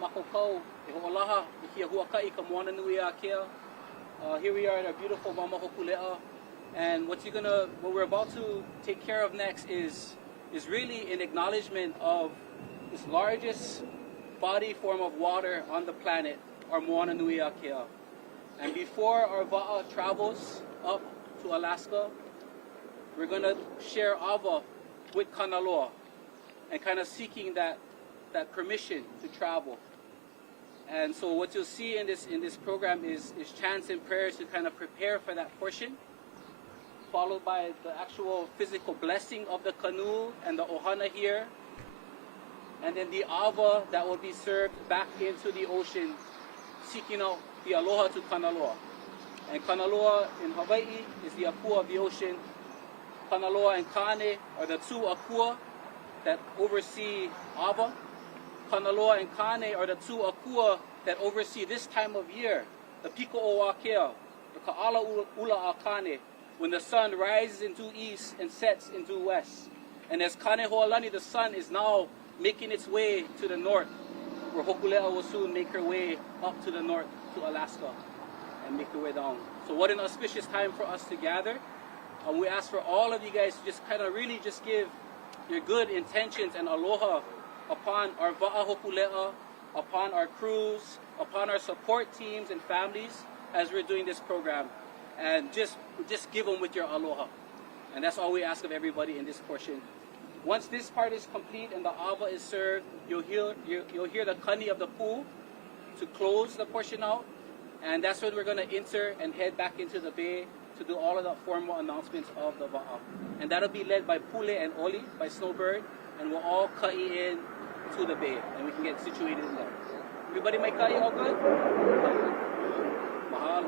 makokau, e ho'olaha, I kia huakai ka moana nui a kea. Here we are at our beautiful Mama Hokulea, and what we're about to take care of next is really an acknowledgement of this largest body form of water on the planet, our moana nui a kea. And before our va'a travels up to Alaska, we're going to share ava with Kanaloa and kind of seeking that permission to travel. And so what you'll see in this program is chants and prayers to kind of prepare for that portion, followed by the actual physical blessing of the canoe and the ohana here, and then the ava that will be served back into the ocean, seeking out the aloha to Kanaloa. And Kanaloa in Hawaii is the akua of the ocean. Kanaloa and Kane are the two akua that oversee ava. Kanaloa and Kane are the two akua that oversee this time of year, the piko o akea, the ka'ala ula a Kane, when the sun rises into east and sets into west. And as Kane Ho'alani, the sun is now making its way to the north, where Hokulea will soon make her way up to the north to Alaska and make her way down. So what an auspicious time for us to gather. We ask for all of you guys to just kind of really just give your good intentions and aloha upon our va'a Hokulea, upon our crews, upon our support teams and families as we're doing this program. And just give them with your aloha. And that's all we ask of everybody in this portion. Once this part is complete and the ava is served, you'll hear the kani of the pool to close the portion out. And that's when we're going to enter and head back into the bay to do all of the formal announcements of the va'a. And that'll be led by Pule and Oli, by Snowbird, and we'll all ka'i in to the bay, and we can get situated in there. Everybody may ka'i all good? Mahalo.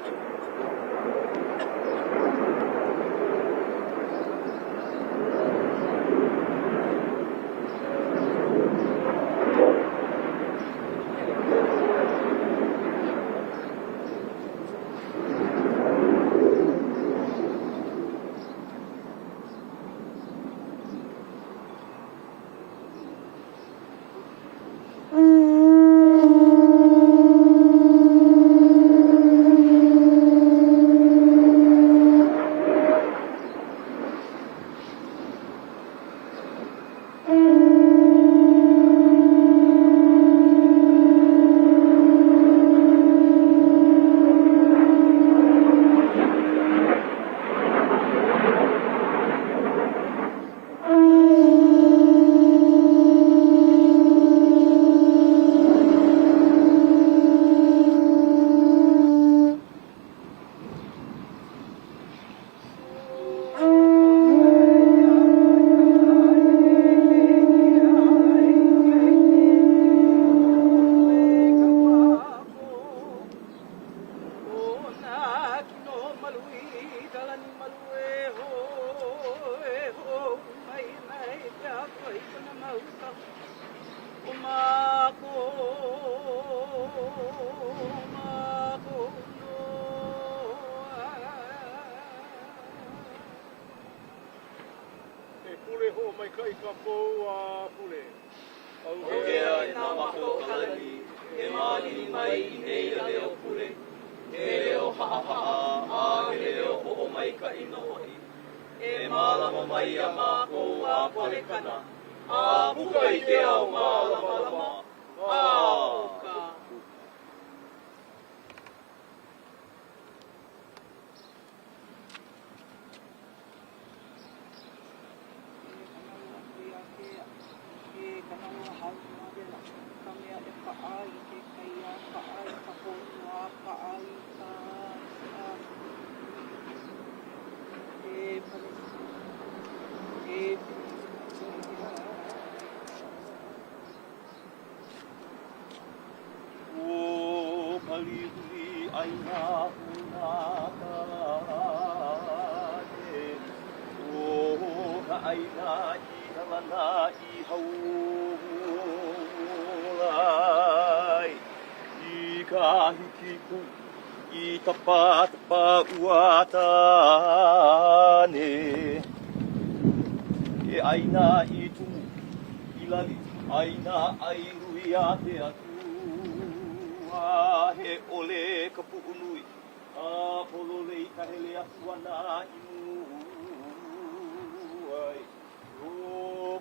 Tapa uatane e aina I tu ilali aina airu ia te atu tuana inu ai o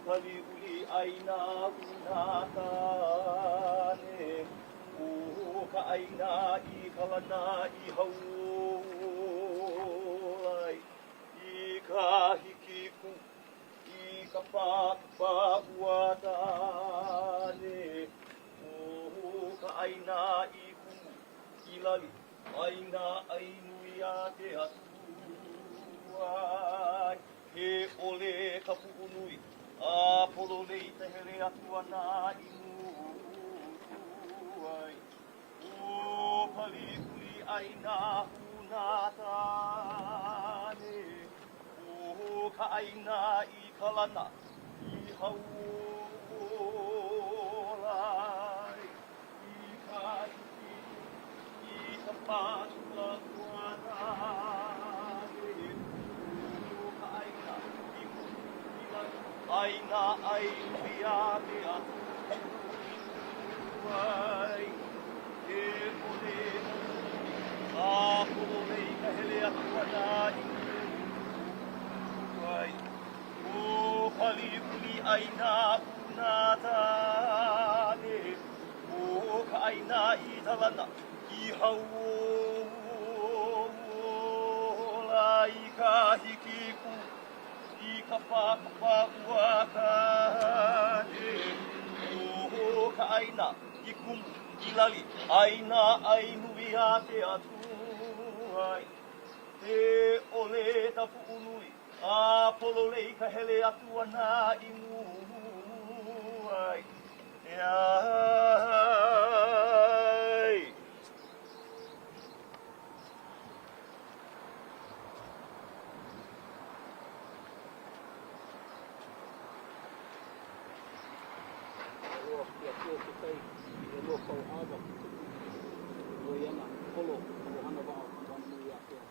pali uli aina unatane o ka aina I kalana I hau ai I ka hikiku I ka pakuatāne o ka aina I kumu I lali aina ainui a te atu ai he ole ka pu'unui a polo nei te hele atu ana inu ai o pali uli aina hunatane o ka aina I kalana I haulai I ka hiki I ka pātua kuanane o ka aina I kumu I lani aina ai nui a te atu ai he ole a polo nei ka hele atu ana ai o pali uli aina unatane o ka aina I talana I hauola I ka hikiku I ka pakapauakane o ka aina I kumu I lali aina ai nui a te atu ai he ole ta pu'unui a polo lei ka hele atu ana I mu ai ai Aloha kia tō te kai, e loa kau āga, roi ana, polo, hana wao, wana nui a kia.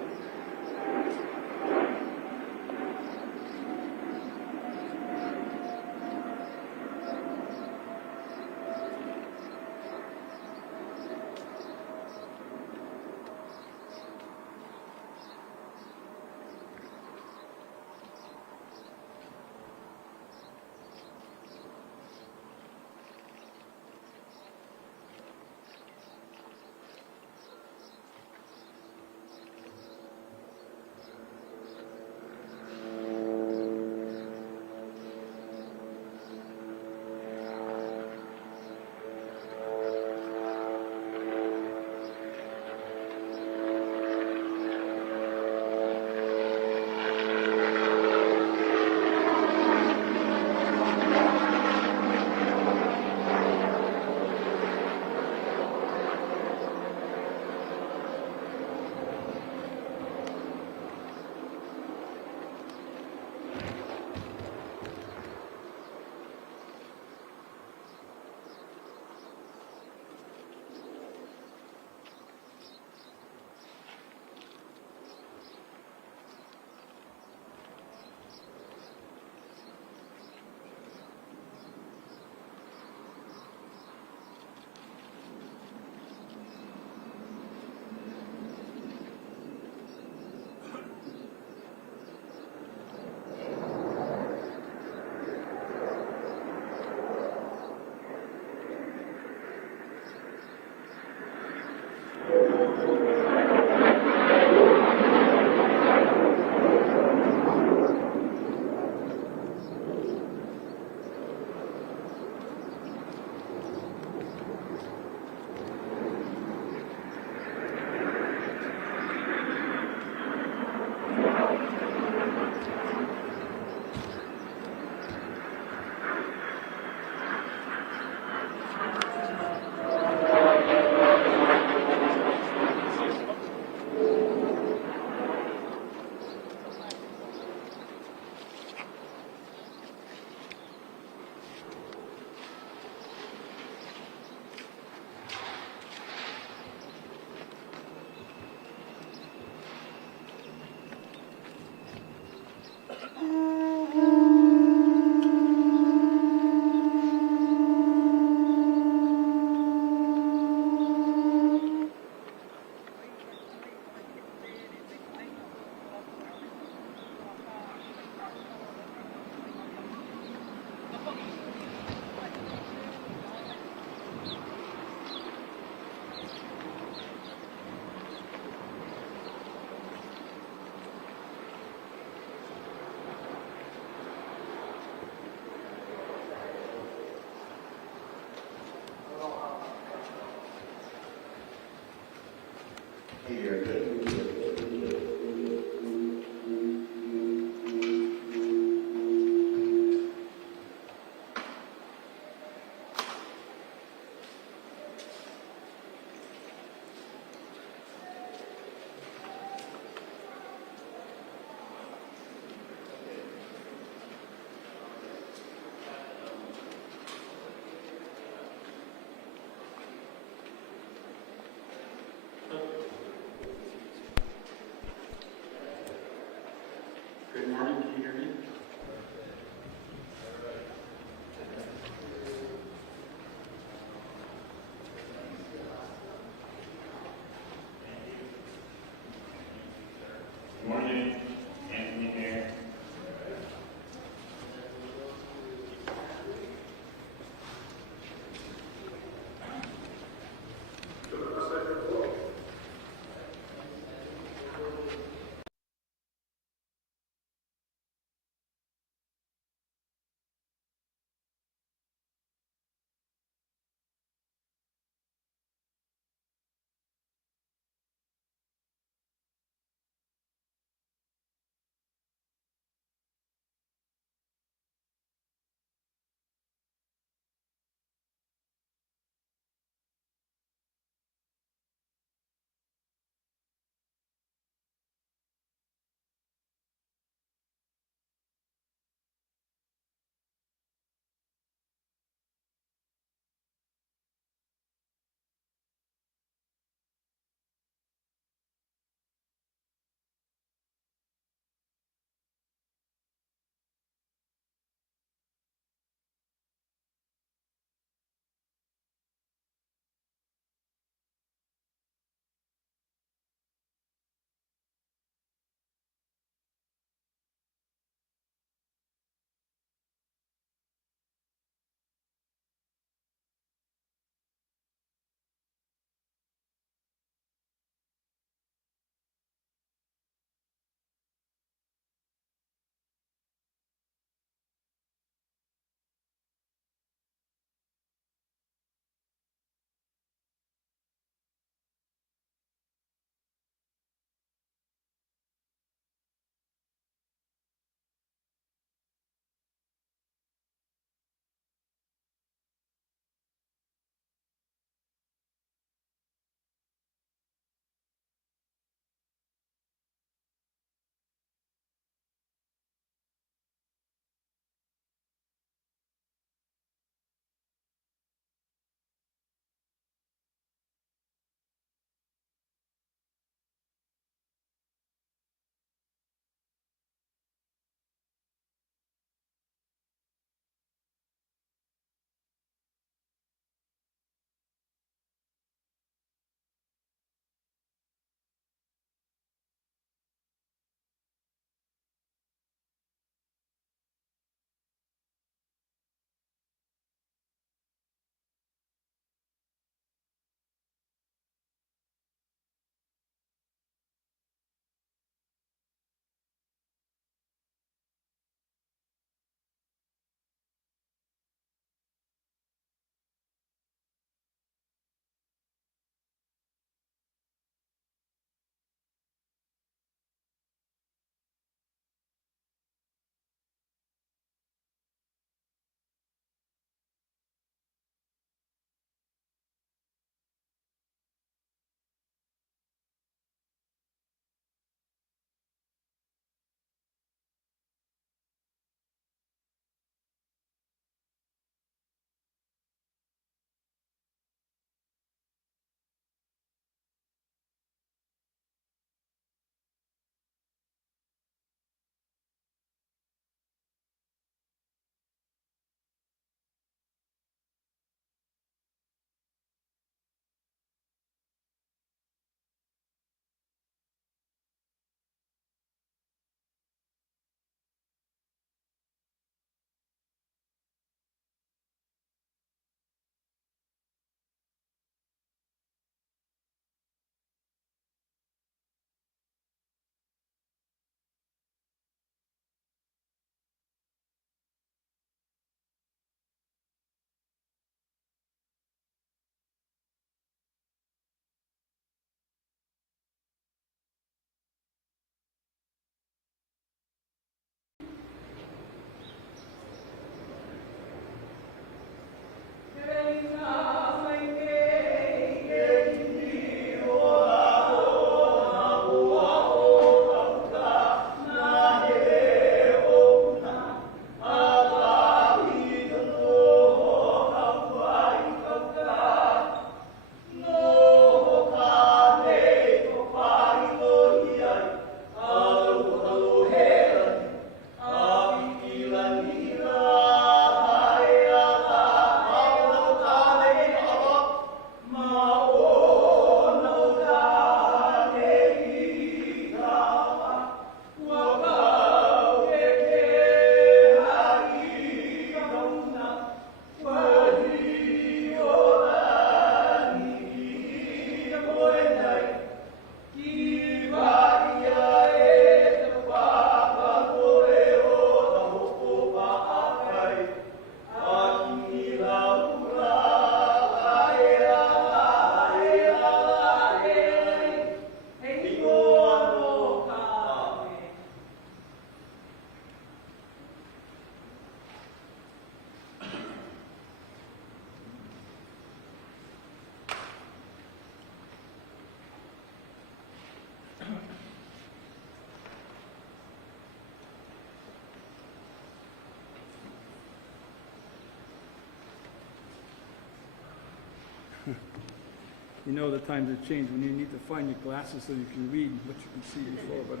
You know the times have changed when you need to find your glasses so you can read what you can see before. But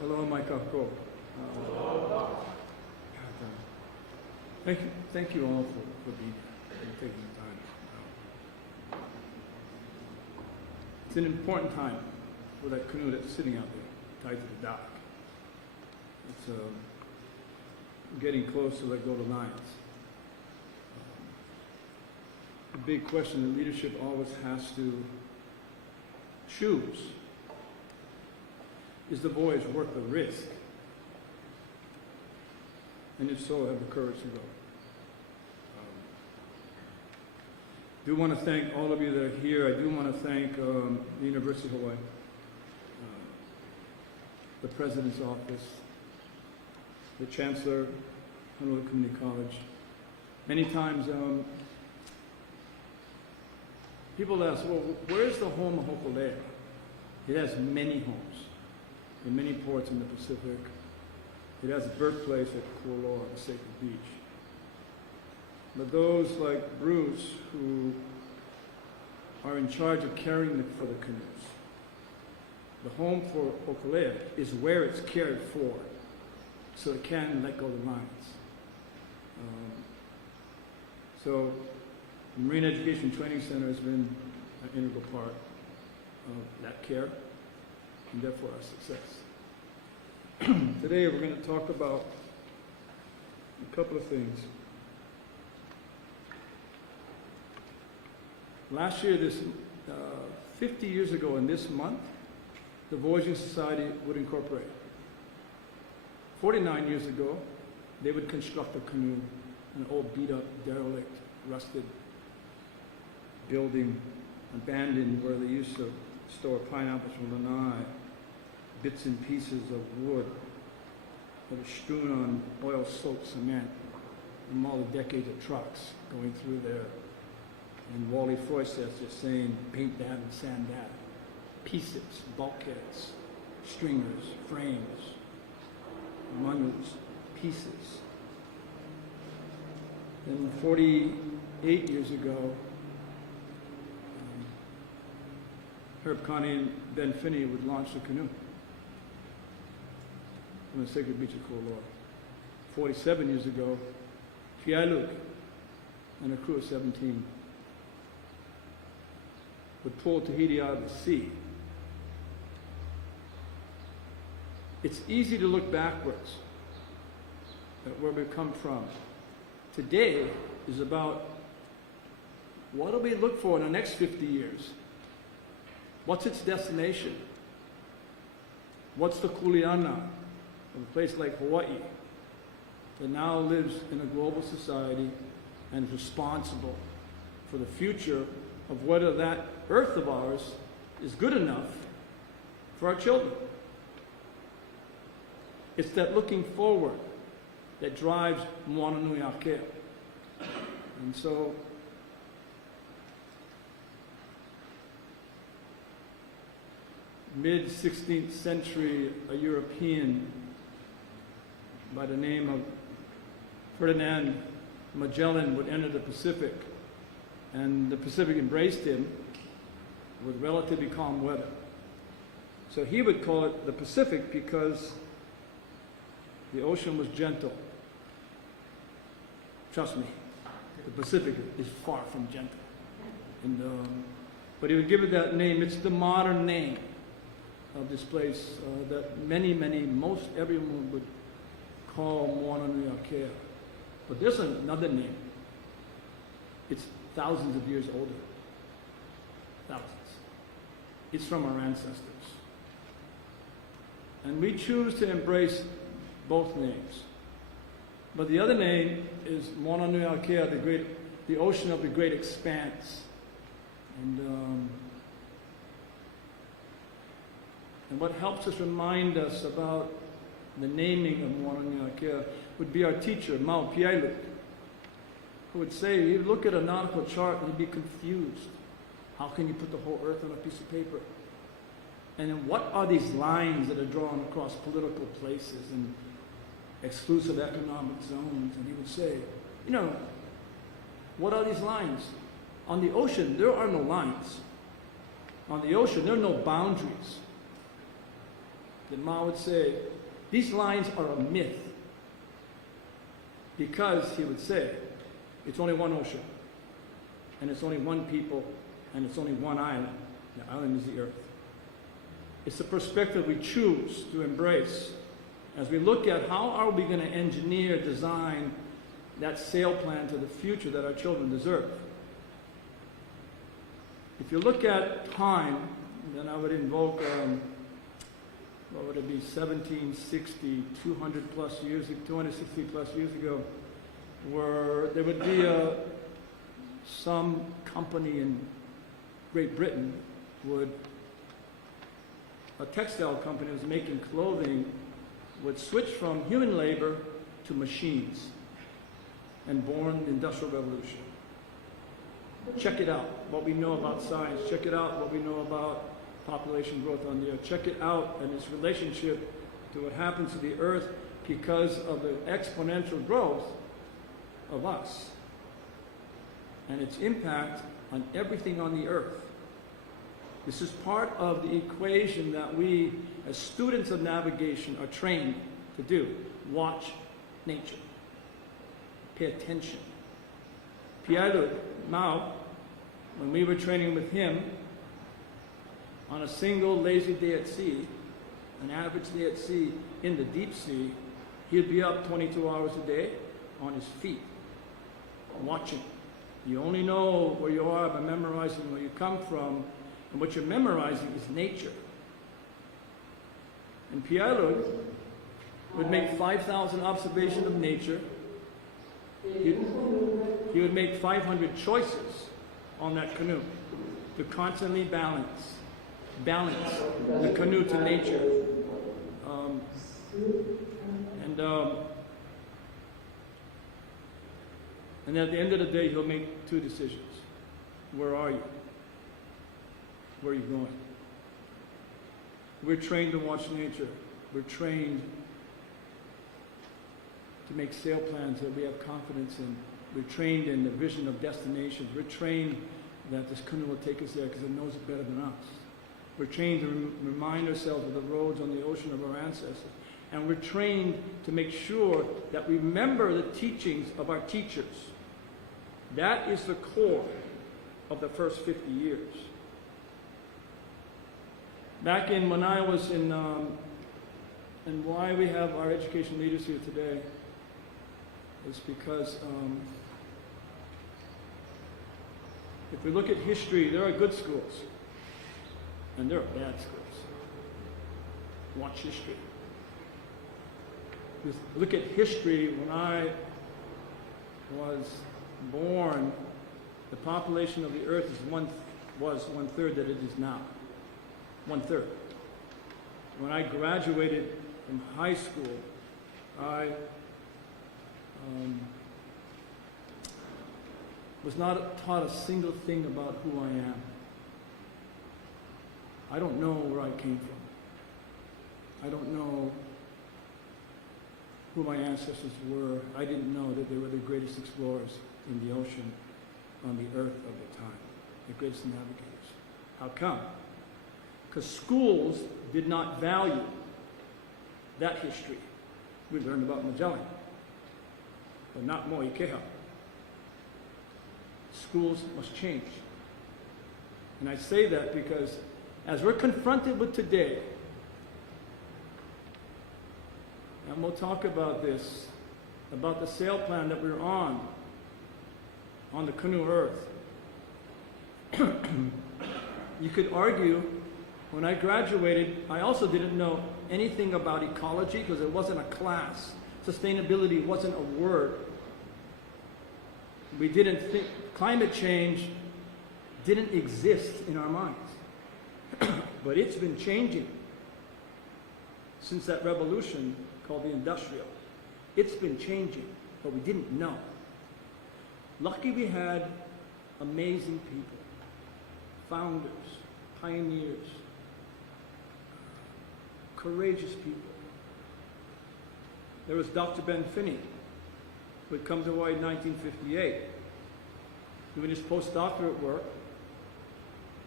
hello, my kako. Thank you all for being here and taking the time. It's an important time for that canoe that's sitting out there, tied to the dock. It's getting close to let go the lines. The big question that leadership always has to choose: is the voyage worth the risk? And if so, have the courage to go. I do want to thank all of you that are here. I do want to thank the University of Hawaii, the President's Office, the Chancellor, Honolulu Community College. Many times, people ask, well, where's the home of Hokulea? It has many homes in many ports in the Pacific. It has a birthplace at Kualoa, the Sacred Beach. But those like Bruce, who are in charge of caring for the canoes, the home for Hokulea is where it's cared for, so it can let go of the lines. So the Marine Education Training Center has been an integral part of that care and therefore our success. Today we're going to talk about a couple of things. Last year, 50 years ago in this month, the Voyaging Society would incorporate. 49 years ago, they would construct a canoe, an old beat-up, derelict, rusted building, abandoned, where they used to store pineapples from Lanai, bits and pieces of wood that are strewn on oil-soaked cement from all the decades of trucks going through there. And Wally Freud says just saying, paint that and sand that. Pieces, bulkheads, stringers, frames, monuments, pieces. Then 48 years ago, Herb Connie and Ben Finney would launch the canoe on the Sacred Beach of Kualoa. 47 years ago, Fialuk and a crew of 17 would pull Tahiti out of the sea. It's easy to look backwards at where we've come from. Today is about what do we look for in the next 50 years? What's its destination? What's the kuleana of a place like Hawaii that now lives in a global society and is responsible for the future of whether that earth of ours is good enough for our children? It's that looking forward that drives Moana Nui Akea. And so, mid-16th century, a European by the name of Ferdinand Magellan would enter the Pacific, and the Pacific embraced him with relatively calm weather. So he would call it the Pacific because the ocean was gentle. Trust me, the Pacific is far from gentle. And, but he would give it that name. It's the modern name of this place that most everyone would call Moana Nui Akea. But there's another name. It's thousands of years older. Thousands. It's from our ancestors. And we choose to embrace both names. But the other name is Moana Nui Akea, the ocean of the great expanse. And what helps us remind us about the naming of Moana Nui Akea would be our teacher, Mau Piailuk, who would say, you look at a nautical chart and you'd be confused. How can you put the whole earth on a piece of paper? And then what are these lines that are drawn across political places and exclusive economic zones? And he would say, what are these lines? On the ocean, there are no lines. On the ocean, there are no boundaries. Then Ma would say, these lines are a myth. Because, he would say, it's only one ocean, and it's only one people, and it's only one island. The island is the earth. It's the perspective we choose to embrace as we look at how are we going to engineer, design that sail plan to the future that our children deserve. If you look at time, then I would invoke, what would it be, 1760, 200 plus years, 260 plus years ago, where there would be some company in Great Britain a textile company that was making clothing would switch from human labor to machines and born the Industrial Revolution. Check it out, what we know about science. Check it out, what we know about population growth on the earth. Check it out and its relationship to what happens to the earth because of the exponential growth of us and its impact on everything on the earth. This is part of the equation that we, as students of navigation, are trained to do. Watch nature. Pay attention. Piailug Mao, when we were training with him, on a single lazy day at sea, an average day at sea in the deep sea, he'd be up 22 hours a day on his feet, watching. You only know where you are by memorizing where you come from, and what you're memorizing is nature. And Piailug would make 5,000 observations of nature. He would make 500 choices on that canoe to constantly balance the canoe to nature. And at the end of the day, he'll make two decisions. Where are you? Where are you going? We're trained to watch nature. We're trained to make sail plans that we have confidence in. We're trained in the vision of destinations. We're trained that this canoe will take us there because it knows it better than us. We're trained to remind ourselves of the roads on the ocean of our ancestors. And we're trained to make sure that we remember the teachings of our teachers. That is the core of the first 50 years. Back in when I was in, and why we have our education leaders here today is because if we look at history, there are good schools and there are bad schools. Watch history. Just look at history. When I was born, the population of the earth was one-third that it is now. One-third. When I graduated from high school, I was not taught a single thing about who I am. I don't know where I came from. I don't know who my ancestors were. I didn't know that they were the greatest explorers in the ocean, on the earth of the time, the greatest navigators. How come? Because schools did not value that history. We learned about Magellan, but not Moikeha. Schools must change. And I say that because as we're confronted with today, and we'll talk about this, about the sail plan that we're on the canoe Earth. You could argue, when I graduated, I also didn't know anything about ecology because it wasn't a class. Sustainability wasn't a word. We didn't think, climate change didn't exist in our minds. But it's been changing since that revolution called the Industrial. It's been changing, but we didn't know. Lucky we had amazing people, founders, pioneers, courageous people. There was Dr. Ben Finney, who had come to Hawaii in 1958. doing his postdoctorate work.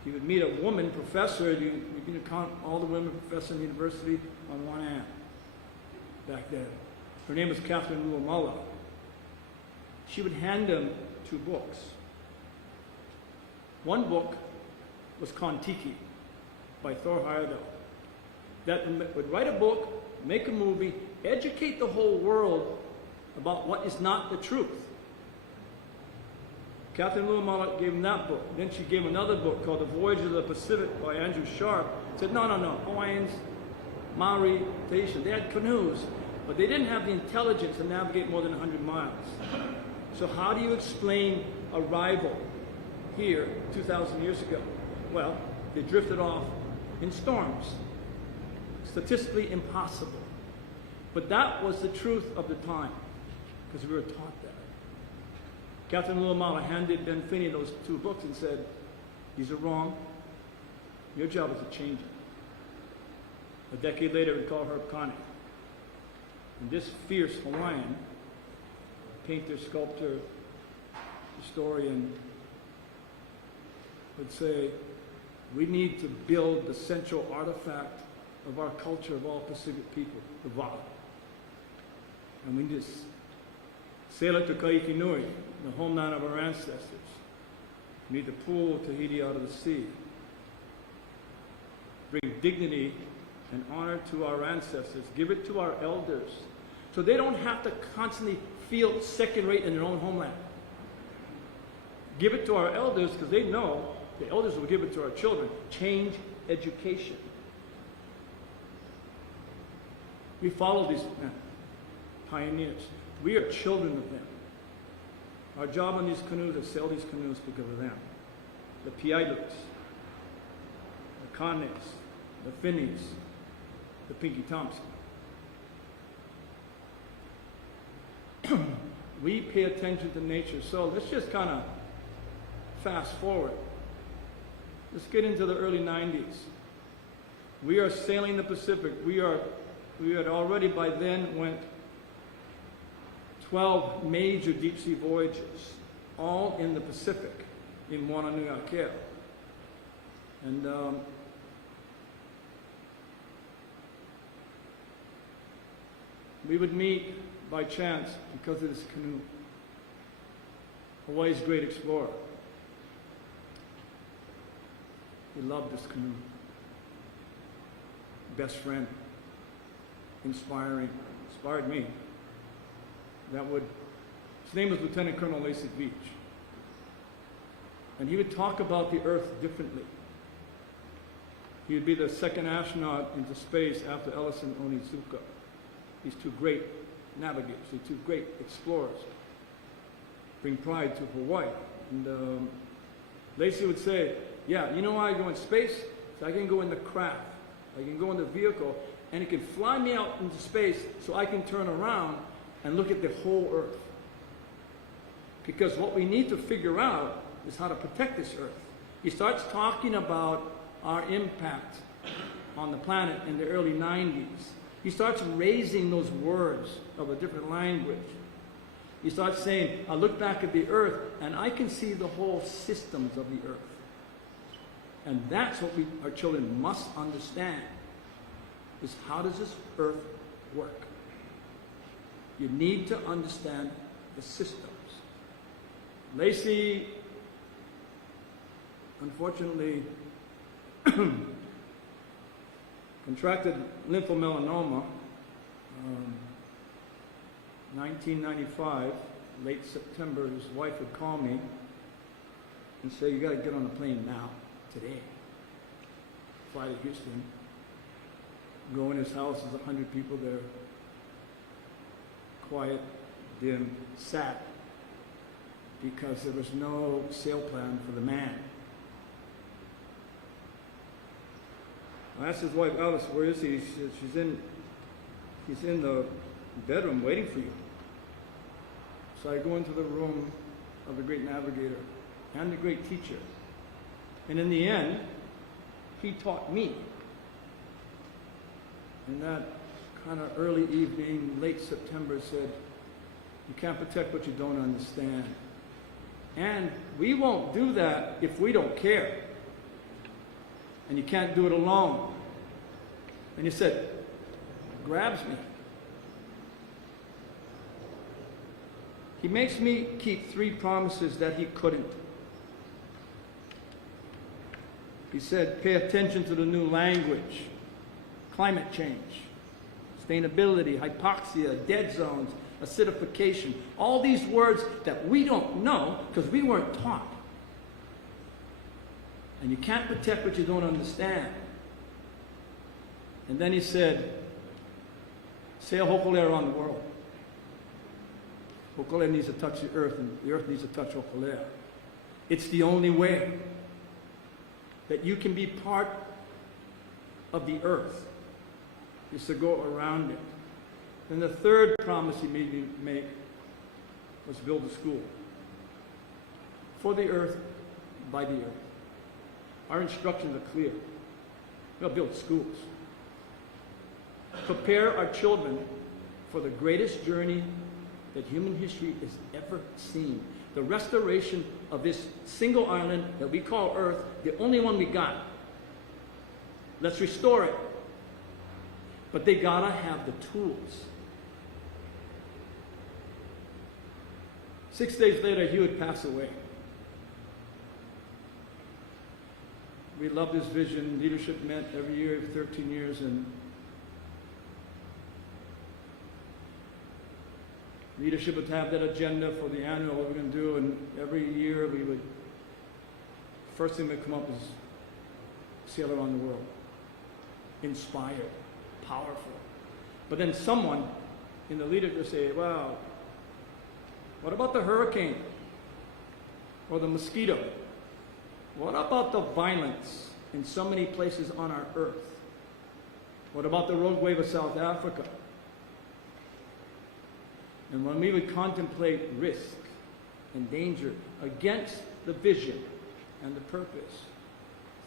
He would meet a woman professor. You can count all the women professors in the university on one hand back then. Her name was Catherine Luamala. She would hand him 2 books. One book was Kon-Tiki by Thor Heyerdahl. That would write a book, make a movie, educate the whole world about what is not the truth. Catherine Luamala gave him that book. Then she gave him another book called The Voyage of the Pacific by Andrew Sharp. Said, no, Hawaiians, Maori, Tahitian, they had canoes, but they didn't have the intelligence to navigate more than 100 miles. So how do you explain arrival here 2,000 years ago? Well, they drifted off in storms. Statistically impossible. But that was the truth of the time, because we were taught that. Catherine Luamala handed Ben Finney those 2 books and said, these are wrong. Your job is to change it. A decade later, we call her Kane. And this fierce Hawaiian, painter, sculptor, historian, would say, we need to build the central artifact of our culture of all Pacific people, the va. And we need to sail it to Kaikinui, the homeland of our ancestors. We need to pull Tahiti out of the sea. Bring dignity and honor to our ancestors. Give it to our elders, so they don't have to constantly feel second-rate in their own homeland. Give it to our elders, because they know the elders will give it to our children. Change education. We follow these pioneers. We are children of them. Our job on these canoes is to sail these canoes because of them. The Piailuks, the Kanes, the Finneys, the Pinky Thompson. We pay attention to nature. So let's just kind of fast forward. Let's get into the early 90s. We are sailing the Pacific. We had already by then went 12 major deep sea voyages, all in the Pacific, in Moananui-a-Kea. And we would meet by chance because of this canoe. Hawaii's great explorer. He loved this canoe. Best friend. Inspired me. His name was Lieutenant Colonel Lacey Beach. And he would talk about the Earth differently. He would be the second astronaut into space after Ellison Onizuka. These 2 great navigators, these 2 great explorers, bring pride to Hawaii. And Lacey would say, yeah, you know why I go in space? So I can go in the craft, I can go in the vehicle, and it can fly me out into space so I can turn around and look at the whole Earth. Because what we need to figure out is how to protect this Earth. He starts talking about our impact on the planet in the early 90s. He starts raising those words of a different language. He starts saying, I look back at the Earth and I can see the whole systems of the Earth. And that's what our children must understand, is how does this Earth work? You need to understand the systems. Lacey, unfortunately, contracted lymphomelanoma, 1995, late September. His wife would call me and say, you got to get on a plane now, today. Fly to Houston. Go in his house, there's 100 people there. Quiet, dim, sad, because there was no sail plan for the man. I asked his wife, Alice, where is he? She said, he's in the bedroom waiting for you. So I go into the room of the great navigator and the great teacher. And in the end, he taught me. In that kind of early evening, late September, said, you can't protect what you don't understand. And we won't do that if we don't care. And you can't do it alone. And he said, grabs me. He makes me keep 3 promises that he couldn't. He said, pay attention to the new language, climate change, sustainability, hypoxia, dead zones, acidification, all these words that we don't know because we weren't taught. And you can't protect what you don't understand. And then he said, sail Hokulea around the world. Hokulea needs to touch the earth, and the earth needs to touch Hokulea. It's the only way that you can be part of the earth, is to go around it. And the third promise he made me make was build a school. For the earth, by the earth. Our instructions are clear. We'll build schools. Prepare our children for the greatest journey that human history has ever seen. The restoration of this single island that we call Earth, the only one we got. Let's restore it. But they gotta have the tools. 6 days later, he would pass away. We loved his vision. Leadership met every year for 13 years, and leadership would have that agenda for the annual, what we're going to do, and every year we would, first thing that would come up is sail around the world. Inspired, powerful. But then someone in the leadership would say, wow, what about the hurricane? Or the mosquito? What about the violence in so many places on our earth? What about the rogue wave of South Africa? And when we would contemplate risk and danger against the vision and the purpose,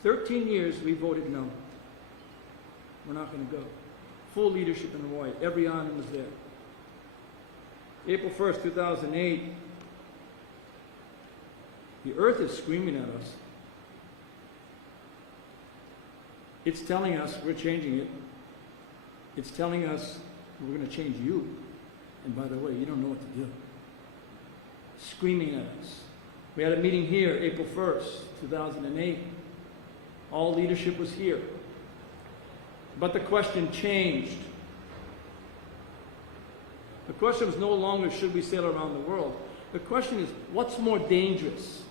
13 years we voted no. We're not going to go. Full leadership in Hawaii. Every island was there. April 1st, 2008, the earth is screaming at us. It's telling us we're changing it. It's telling us we're going to change you. And by the way, you don't know what to do. Screaming at us. We had a meeting here, April 1st, 2008. All leadership was here. But the question changed. The question was no longer, should we sail around the world? The question is, what's more dangerous?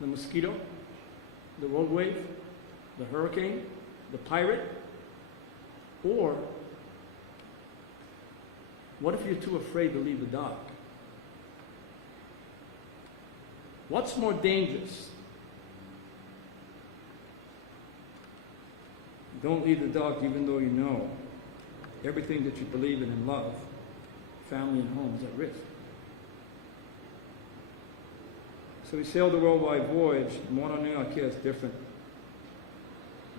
The mosquito? The rogue wave? The hurricane? The pirate? Or what if you're too afraid to leave the dock? What's more dangerous? Don't leave the dock even though you know everything that you believe in and love, family and home, is at risk. So we sailed the worldwide voyage. Moana Nui Akea is different.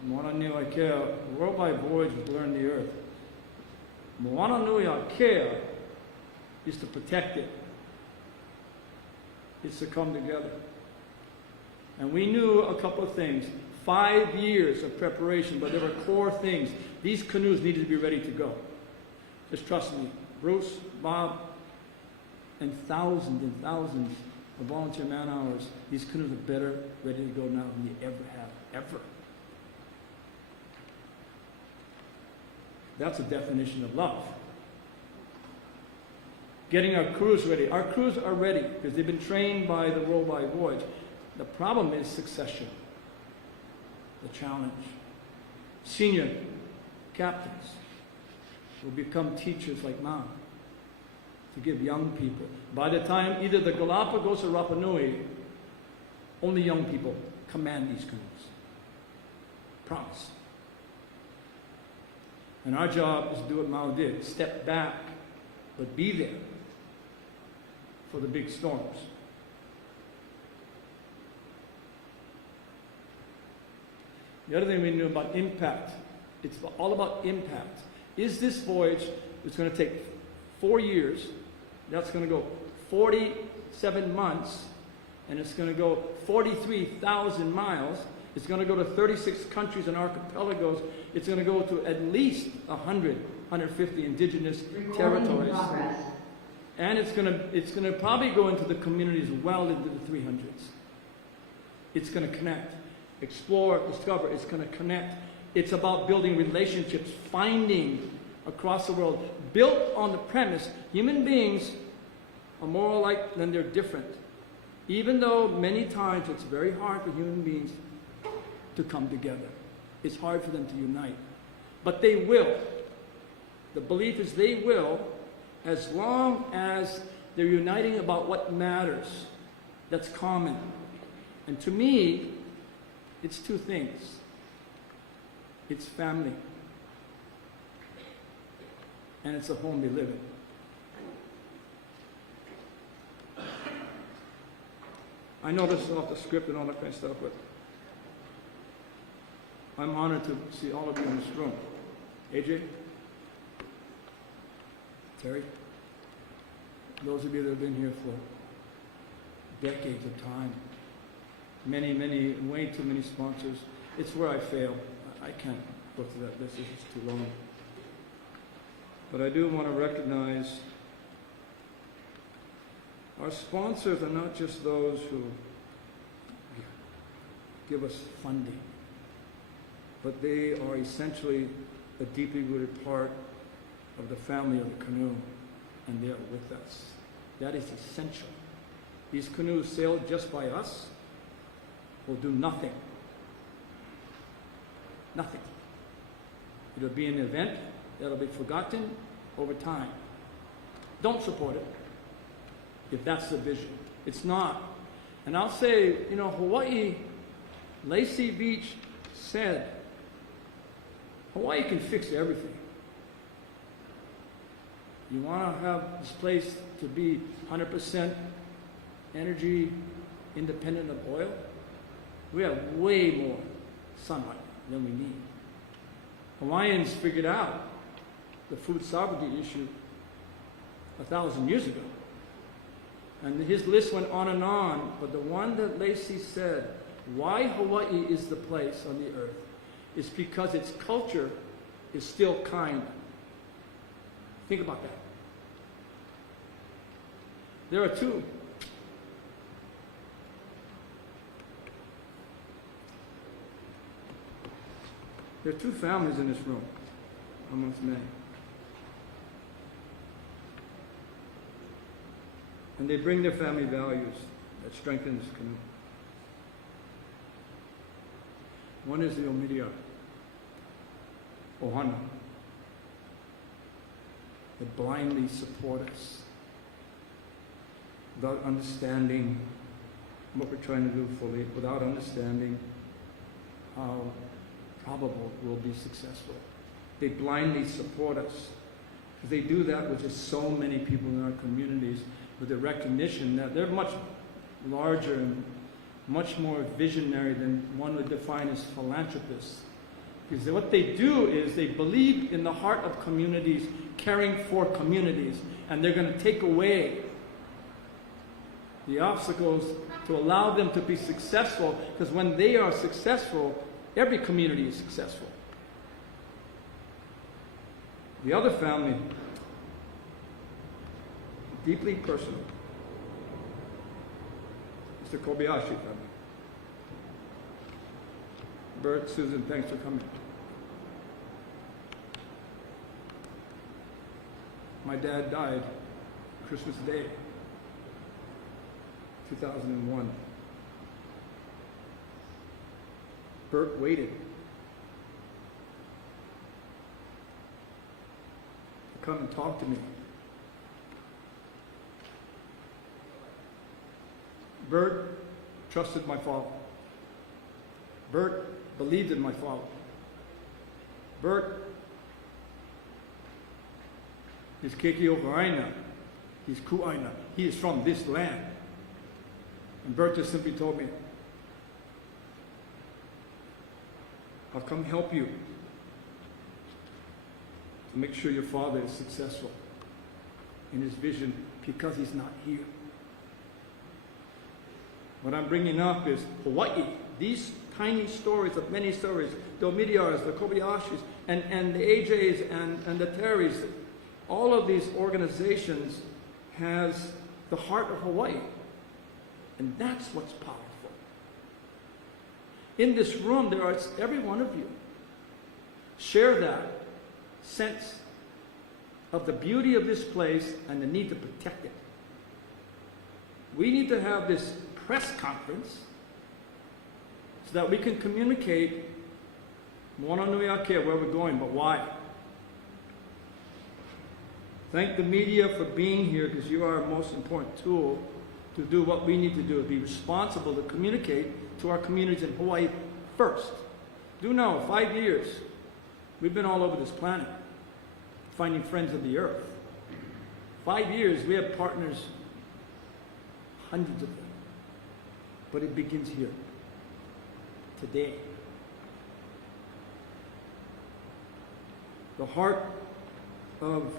Moana Nui Akea, the worldwide voyage was to learn the earth. Moana Nui Akea is to protect it. It's to come together. And we knew a couple of things. 5 years of preparation, but there were core things. These canoes needed to be ready to go. Just trust me. Bruce, Bob, and thousands of volunteer man hours. These canoes are better ready to go now than you ever have, ever. That's a definition of love. Getting our crews ready. Our crews are ready because they've been trained by the worldwide voyage. The problem is succession. The challenge. Senior captains will become teachers like Mom to give young people. By the time either the Galapagos or Rapa Nui, only young people command these canoes. Promise. And our job is to do what Mao did. Step back, but be there for the big storms. The other thing we knew about impact, it's all about impact. Is this voyage, it's going to take 4 years, that's going to go 47 months, and it's going to go 43,000 miles. It's going to go to 36 countries and archipelagos. It's going to go to at least 100, 150 indigenous territories. And it's going to probably go into the communities well into the 300s. It's going to connect, explore, discover. It's going to connect. It's about building relationships, finding across the world, built on the premise human beings are more alike than they're different. Even though many times it's very hard for human beings to come together. It's hard for them to unite. But they will. The belief is they will, as long as they're uniting about what matters, that's common. And to me, it's two things. It's family. And it's a home they live in. I know this is off the script and all that kind of stuff, but I'm honored to see all of you in this room. AJ? Terry? Those of you that have been here for decades of time. Many, way too many sponsors. It's where I fail. I can't go through that. This is just too long. But I do want to recognize our sponsors are not just those who give us funding, but they are essentially a deeply rooted part of the family of the canoe, and they are with us. That is essential. These canoes sailed just by us will do nothing. Nothing. It'll be an event that'll be forgotten over time. Don't support it if that's the vision. It's not. And I'll say, Hawaii, Lacey Beach said, Hawaii can fix everything. You want to have this place to be 100% energy independent of oil? We have way more sunlight than we need. Hawaiians figured out the food sovereignty issue 1,000 years ago. And his list went on, but the one that Lacey said, why Hawaii is the place on the earth, is because its culture is still kind. Think about that. There are two. There are two families in this room, amongst many. And they bring their family values that strengthen this canoe. One is the Omidia, Ohana, that blindly support us without understanding what we're trying to do fully, without understanding how probable we'll be successful. They blindly support us. They do that with just so many people in our communities, with the recognition that they're much larger and much more visionary than one would define as philanthropists. Because what they do is they believe in the heart of communities, caring for communities, and they're going to take away the obstacles to allow them to be successful, because when they are successful, every community is successful. The other family, deeply personal. Mr. Kobayashi family. Bert, Susan, thanks for coming. My dad died Christmas Day, 2001. Bert waited to come and talk to me. Bert trusted my father. Bert believed in my father. Bert is Kekiokaraina. He's Kuaina. He is from this land. And Bert just simply told me, I'll come help you to make sure your father is successful in his vision, because he's not here. What I'm bringing up is Hawaii. These tiny stories of many stories, the Omidyars, the Kobayashis, and the AJs and the Terrys, all of these organizations has the heart of Hawaii. And that's what's powerful. In this room, there are every one of you. Share that sense of the beauty of this place and the need to protect it. We need to have this press conference so that we can communicate Moana Nui Akea, where we're going, but why. Thank the media for being here, because you are our most important tool to do what we need to do, be responsible to communicate to our communities in Hawaii first. Do know, 5 years, we've been all over this planet, finding friends of the earth. 5 years, we have partners, hundreds of them. But it begins here, today. The heart of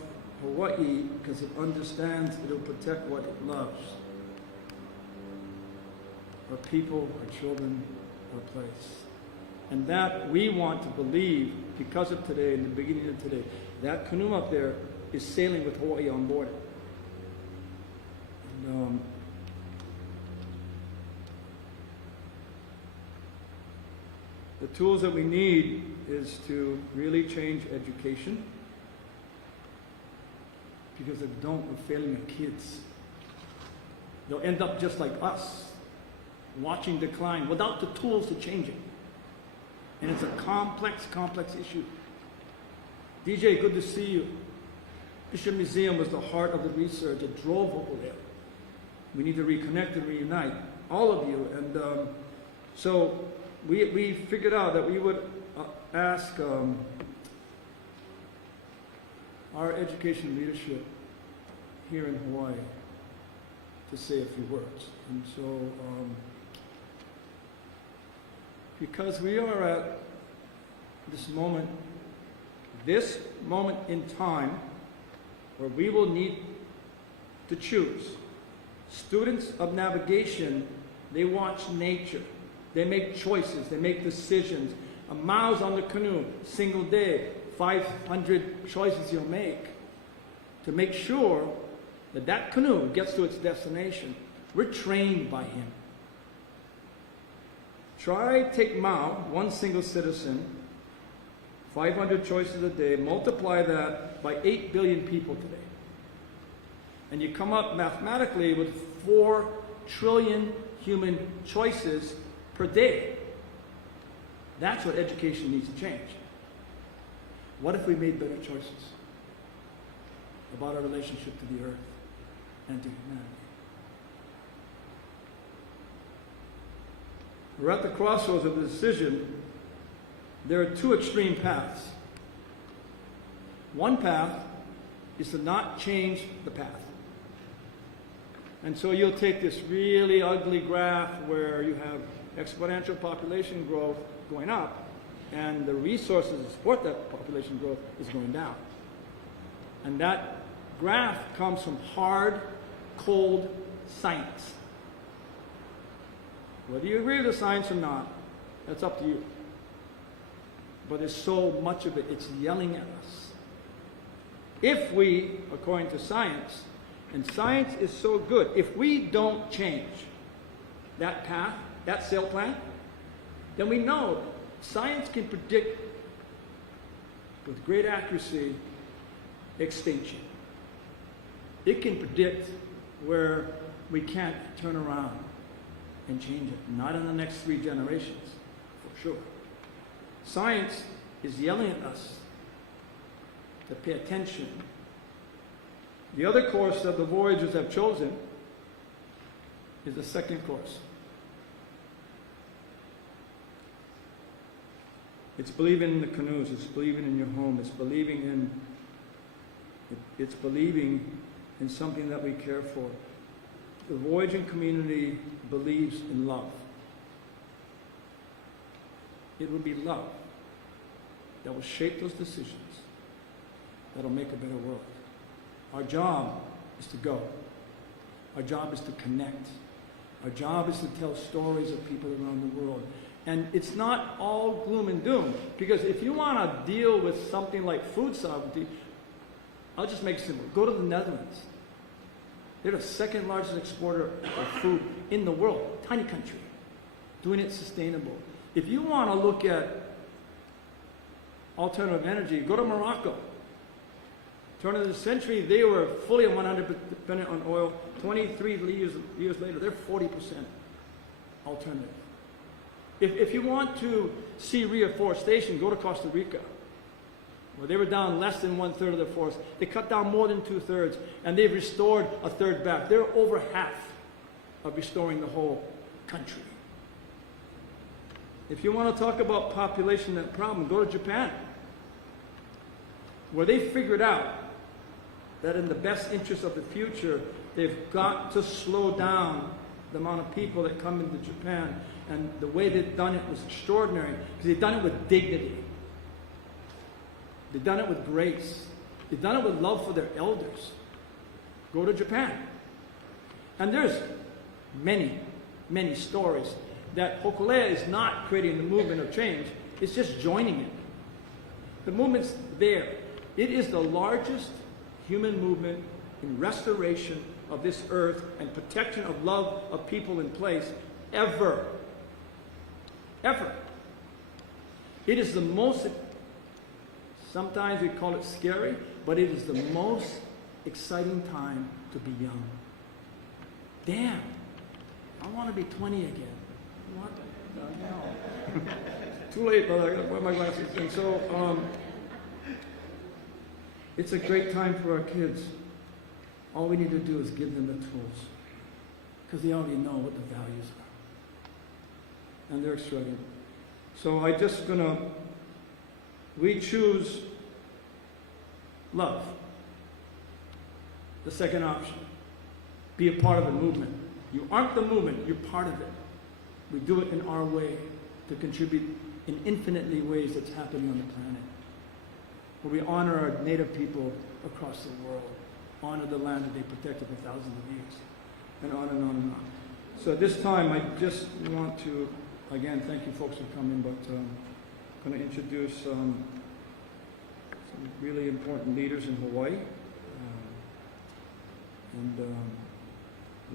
Hawaii, because it understands it'll protect what it loves. Our people, our children, our place. And that we want to believe, because of today, in the beginning of today, that canoe up there is sailing with Hawaii on board it. And, the tools that we need is to really change education, because if we don't, we're failing our kids. They'll end up just like us, watching decline without the tools to change it. And it's a complex, complex issue. DJ, good to see you. Bishop Museum was the heart of the research. It drove Hokulea. We need to reconnect and reunite, all of you. And so we figured out that we would ask our education leadership here in Hawaii to say a few words. And so, because we are at this moment in time where we will need to choose. Students of navigation, they watch nature. They make choices, they make decisions. A miles on the canoe, single day, 500 choices you'll make to make sure that that canoe gets to its destination. We're trained by him. Try take Mao, one single citizen, 500 choices a day, multiply that by 8 billion people today. And you come up mathematically with 4 trillion human choices per day. That's what education needs to change. What if we made better choices about our relationship to the earth and to humanity? We're at the crossroads of the decision. There are 2 extreme paths. One path is to not change the path. And so you'll take this really ugly graph where you have exponential population growth going up, and the resources to support that population growth is going down. And that graph comes from hard, cold science. Whether you agree with the science or not, that's up to you. But there's so much of it, it's yelling at us. If we, according to science, and science is so good, if we don't change that path, that sail plan, then we know science can predict with great accuracy extinction. It can predict where we can't turn around and change it. Not in the next 3 generations, for sure. Science is yelling at us to pay attention. The other course that the voyagers have chosen is the second course. It's believing in the canoes, it's believing in your home, it's believing in something that we care for. The voyaging community believes in love. It will be love that will shape those decisions, that will make a better world. Our job is to go. Our job is to connect. Our job is to tell stories of people around the world. And it's not all gloom and doom, because if you want to deal with something like food sovereignty, I'll just make it simple. Go to the Netherlands. They're the second largest exporter of food in the world. Tiny country. Doing it sustainable. If you want to look at alternative energy, go to Morocco. Turn of the century, they were fully 100% dependent on oil. 23 years later, they're 40% alternative. If you want to see reforestation, go to Costa Rica, where they were down less than 1/3 of their forest. They cut down more than 2/3, and they've restored 1/3 back. They're over half of restoring the whole country. If you want to talk about population and problem, go to Japan, where they figured out that in the best interest of the future, they've got to slow down the amount of people that come into Japan. And the way they've done it was extraordinary, because they've done it with dignity. They've done it with grace. They've done it with love for their elders. Go to Japan. And there's many, many stories that Hokulea is not creating the movement of change, it's just joining it. The movement's there. It is the largest human movement in restoration of this earth and protection of love of people in place ever. Ever. It is the most, sometimes we call it scary, but it is the most exciting time to be young. Damn, I want to be 20 again. What? No. Too late, but I got to wear my glasses. And so, it's a great time for our kids. All we need to do is give them the tools, because they already know what the values are. And they're extravagant. So we choose love. The second option. Be a part of the movement. You aren't the movement, you're part of it. We do it in our way to contribute in infinitely ways that's happening on the planet. Where we honor our native people across the world, honor the land that they protected for thousands of years, and on and on and on. So at this time, I just want to, again, thank you folks for coming, but I'm going to introduce some really important leaders in Hawaii,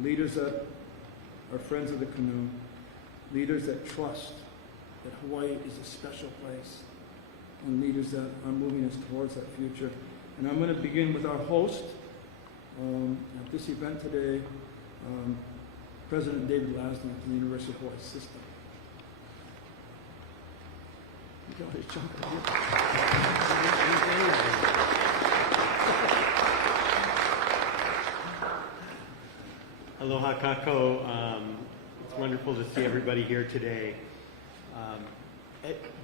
leaders that are friends of the canoe, leaders that trust that Hawaii is a special place, and leaders that are moving us towards that future. And I'm going to begin with our host at this event today, President David Lasner at the University of Hawaii System. Aloha kako. It's wonderful to see everybody here today.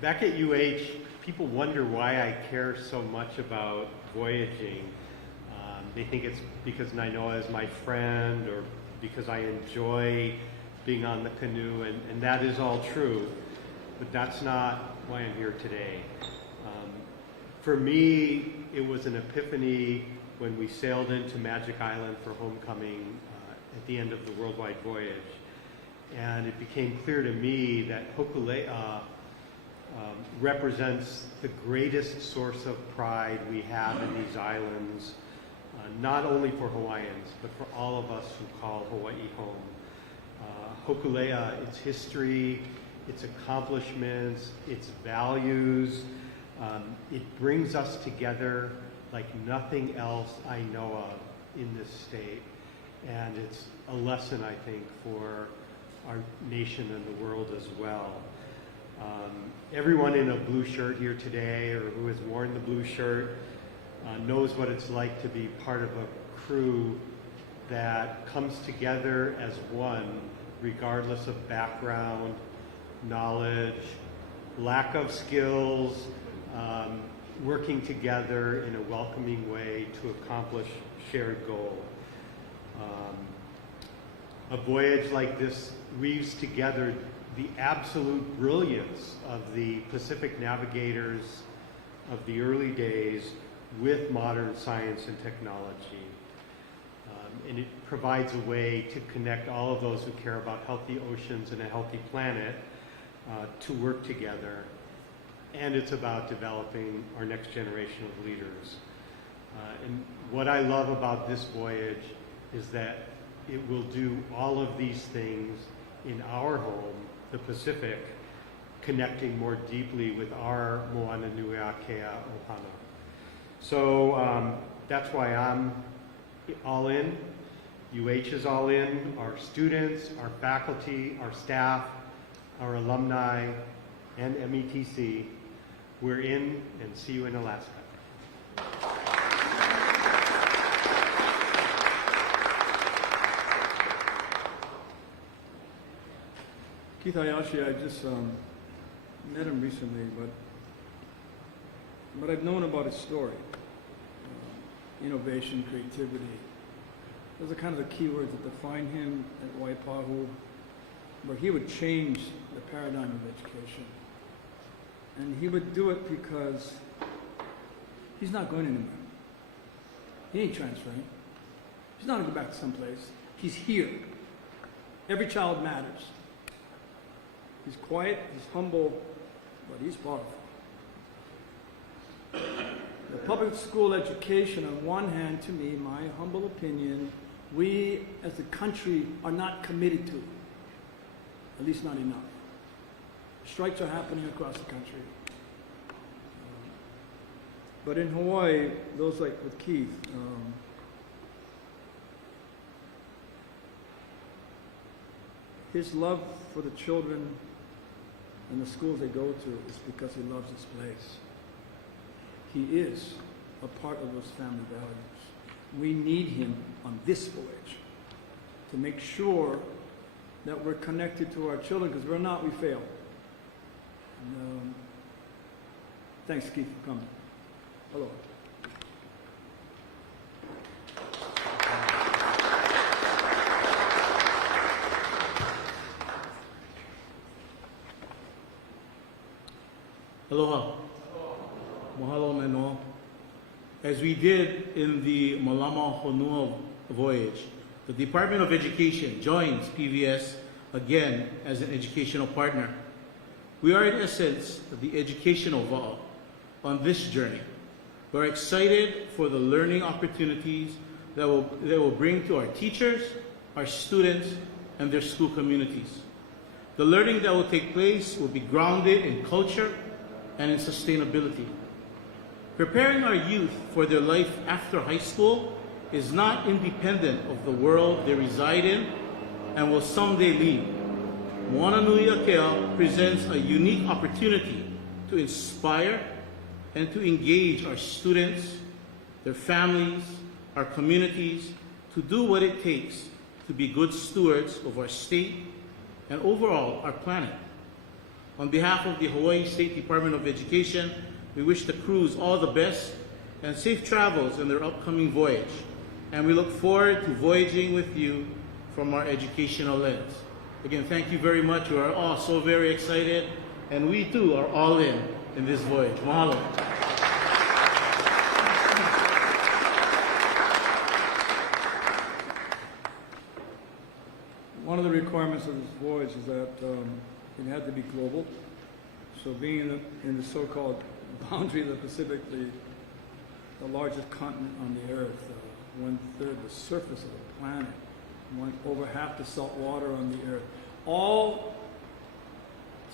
Back at UH, people wonder why I care so much about voyaging. They think it's because Nainoa is my friend, or because I enjoy being on the canoe, and that is all true, but that's not why I'm here today. For me, it was an epiphany when we sailed into Magic Island for homecoming at the end of the worldwide voyage. And it became clear to me that Hokulea represents the greatest source of pride we have in these islands, not only for Hawaiians, but for all of us who call Hawaii home. Hokulea, its history, its accomplishments, its values, it brings us together like nothing else I know of in this state. And it's a lesson, I think, for our nation and the world as well. Everyone in a blue shirt here today, or who has worn the blue shirt, knows what it's like to be part of a crew that comes together as one, regardless of background, knowledge, lack of skills, working together in a welcoming way to accomplish shared goal. A voyage like this weaves together the absolute brilliance of the Pacific navigators of the early days with modern science and technology. And it provides a way to connect all of those who care about healthy oceans and a healthy planet to work together. And it's about developing our next generation of leaders. And what I love about this voyage is that it will do all of these things in our home, the Pacific, connecting more deeply with our Moana Nui Akea Ohana. So that's why I'm all in. UH is all in. Our students, our faculty, our staff, our alumni, and METC. We're in, and see you in Alaska. Keith Hayashi, I just met him recently, but I've known about his story. Innovation, creativity. Those are kind of the key words that define him at Waipahu, where he would change the paradigm of education. And he would do it because he's not going anywhere. He ain't transferring. He's not going to go back to someplace. He's here. Every child matters. He's quiet, he's humble, but he's powerful. The public school education, on one hand, to me, my humble opinion, we as a country are not committed to, at least not enough. Strikes are happening across the country. But in Hawaii, those like with Keith, his love for the children and the schools they go to is because he loves this place. He is a part of those family values. We need him on this voyage to make sure that we're connected to our children, because we're not, we fail. And, thanks, Keith, for coming. Hello. Aloha. Mahalo meno. As we did in the Malama Honua voyage, the Department of Education joins PVS again as an educational partner. We are in essence the educational va'a on this journey. We're excited for the learning opportunities that will bring to our teachers, our students, and their school communities. The learning that will take place will be grounded in culture and in sustainability. Preparing our youth for their life after high school is not independent of the world they reside in and will someday leave. Moana Nui Akea presents a unique opportunity to inspire and to engage our students, their families, our communities, to do what it takes to be good stewards of our state and overall our planet. On behalf of the Hawaii State Department of Education, we wish the crews all the best and safe travels in their upcoming voyage. And we look forward to voyaging with you from our educational lens. Again, thank you very much. We are all so very excited, and we too are all in this voyage. Mahalo. One of the requirements of this voyage is that it had to be global. So being in the so-called boundary of the Pacific, the largest continent on the earth, 1/3 the surface of the planet, over half the salt water on the earth, all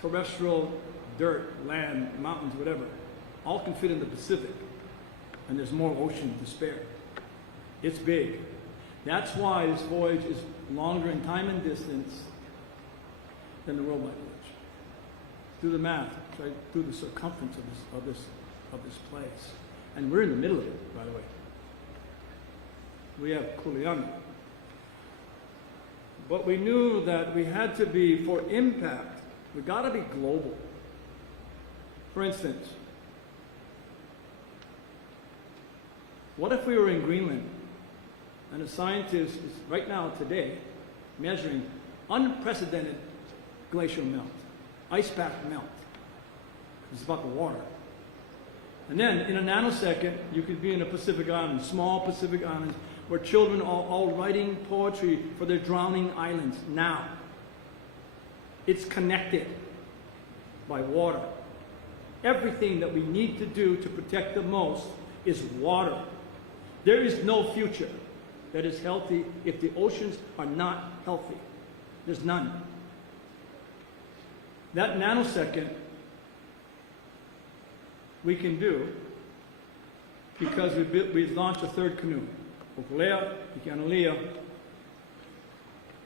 terrestrial dirt, land, mountains, whatever, all can fit in the Pacific, and there's more ocean to spare. It's big. That's why this voyage is longer in time and distance than the worldwide voyage. Do the math, try do the circumference of this place. And we're in the middle of it, by the way. We have Kuleana. But we knew that we had to be, for impact, we gotta be global. For instance, what if we were in Greenland and a scientist is right now, today, measuring unprecedented glacial melt, ice pack melt. It's about the water. And then in a nanosecond, you could be in a Pacific island, small Pacific islands, where children are all writing poetry for their drowning islands now. It's connected by water. Everything that we need to do to protect the most is water. There is no future that is healthy if the oceans are not healthy. There's none. That nanosecond we can do because we launched a third canoe, Hokulea, Hikianalia,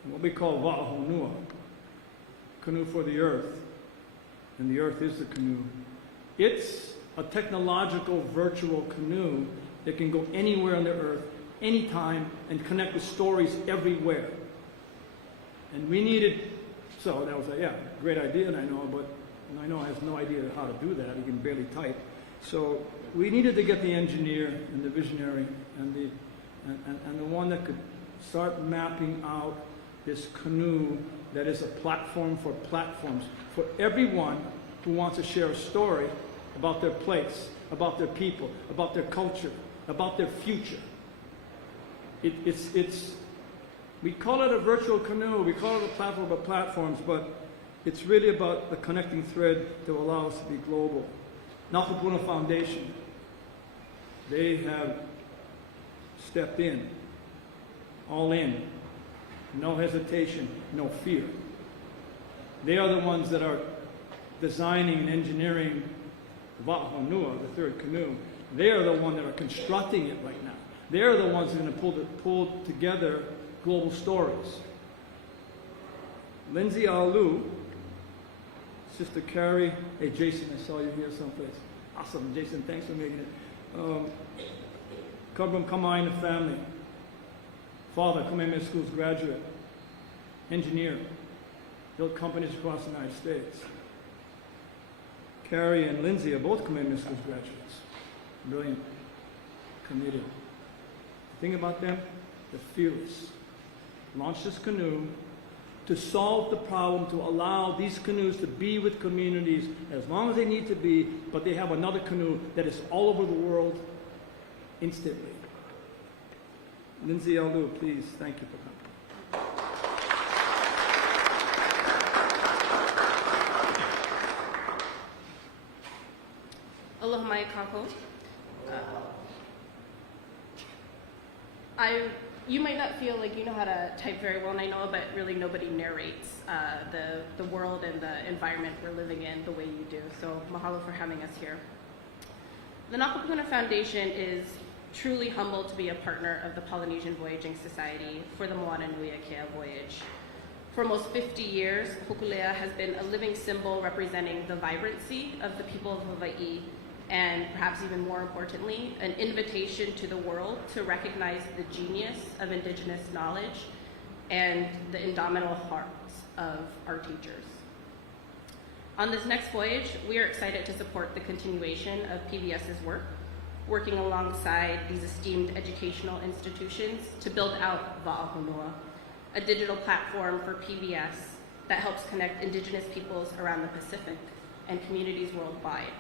and what we call Wa'ahonua, canoe for the earth, and the earth is the canoe. It's a technological virtual canoe that can go anywhere on the earth, anytime, and connect with stories everywhere. And we needed, so that was great idea, and I know has no idea how to do that. He can barely type. So we needed to get the engineer and the visionary and the one that could start mapping out this canoe that is a platform for platforms for everyone who wants to share a story about their place, about their people, about their culture, about their future. We call it a virtual canoe, we call it a platform of platforms, but it's really about the connecting thread to allow us to be global. Napupuna Foundation, they have stepped in, all in, no hesitation, no fear. They are the ones that are designing and engineering Wa'ahonua, the third canoe. They are the ones that are constructing it right now. They are the ones that are going to pull together global stories. Lindsay Alu, Sister Carrie, hey Jason, I saw you here someplace. Awesome, Jason, thanks for making it. Come from Kamai family. Father, Kamehameha School's graduate, engineer, built companies across the United States. Carrie and Lindsay are both Kamehameha School's graduates. Brilliant, committed. The thing about them, they're fearless. Launched this canoe to solve the problem, to allow these canoes to be with communities as long as they need to be, but they have another canoe that is all over the world instantly. Lindsay Aldu, please, thank you for coming. Aloha mai kako. You might not feel like you know how to type very well, and I know, but really nobody narrates the world and the environment we're living in the way you do. So mahalo for having us here. The Nakapuna Foundation is truly humbled to be a partner of the Polynesian Voyaging Society for the Moana Nui Akea voyage. For almost 50 years, Hokulea has been a living symbol representing the vibrancy of the people of Hawaii, and perhaps even more importantly, an invitation to the world to recognize the genius of Indigenous knowledge and the indomitable hearts of our teachers. On this next voyage, we are excited to support the continuation of PVS's work, working alongside these esteemed educational institutions to build out Wa'ahonua, a digital platform for PVS that helps connect Indigenous peoples around the Pacific and communities worldwide,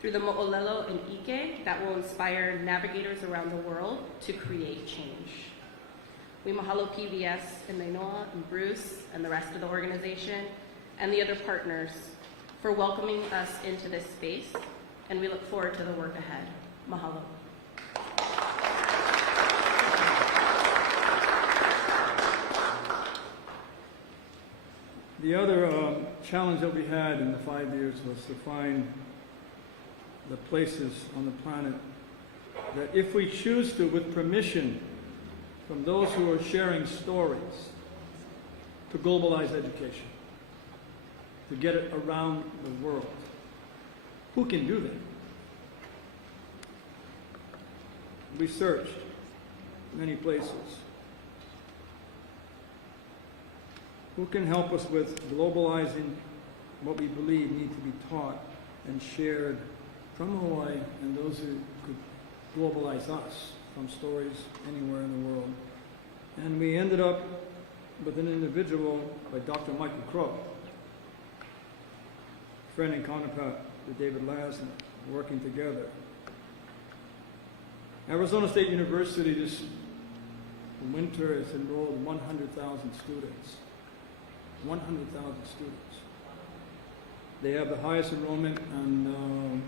through the mo'olelo and ike that will inspire navigators around the world to create change. We mahalo PVS and Nainoa and Bruce and the rest of the organization and the other partners for welcoming us into this space, and we look forward to the work ahead. Mahalo. The other challenge that we had in the 5 years was to find the places on the planet that if we choose to, with permission from those who are sharing stories, to globalize education, to get it around the world. Who can do that? We searched many places. Who can help us with globalizing what we believe need to be taught and shared from Hawaii, and those who could globalize us from stories anywhere in the world? And we ended up with an individual by Dr. Michael Crow, friend and counterpart with David Lasner, working together. Arizona State University just in winter it's enrolled 100,000 students. 100,000 students. They have the highest enrollment in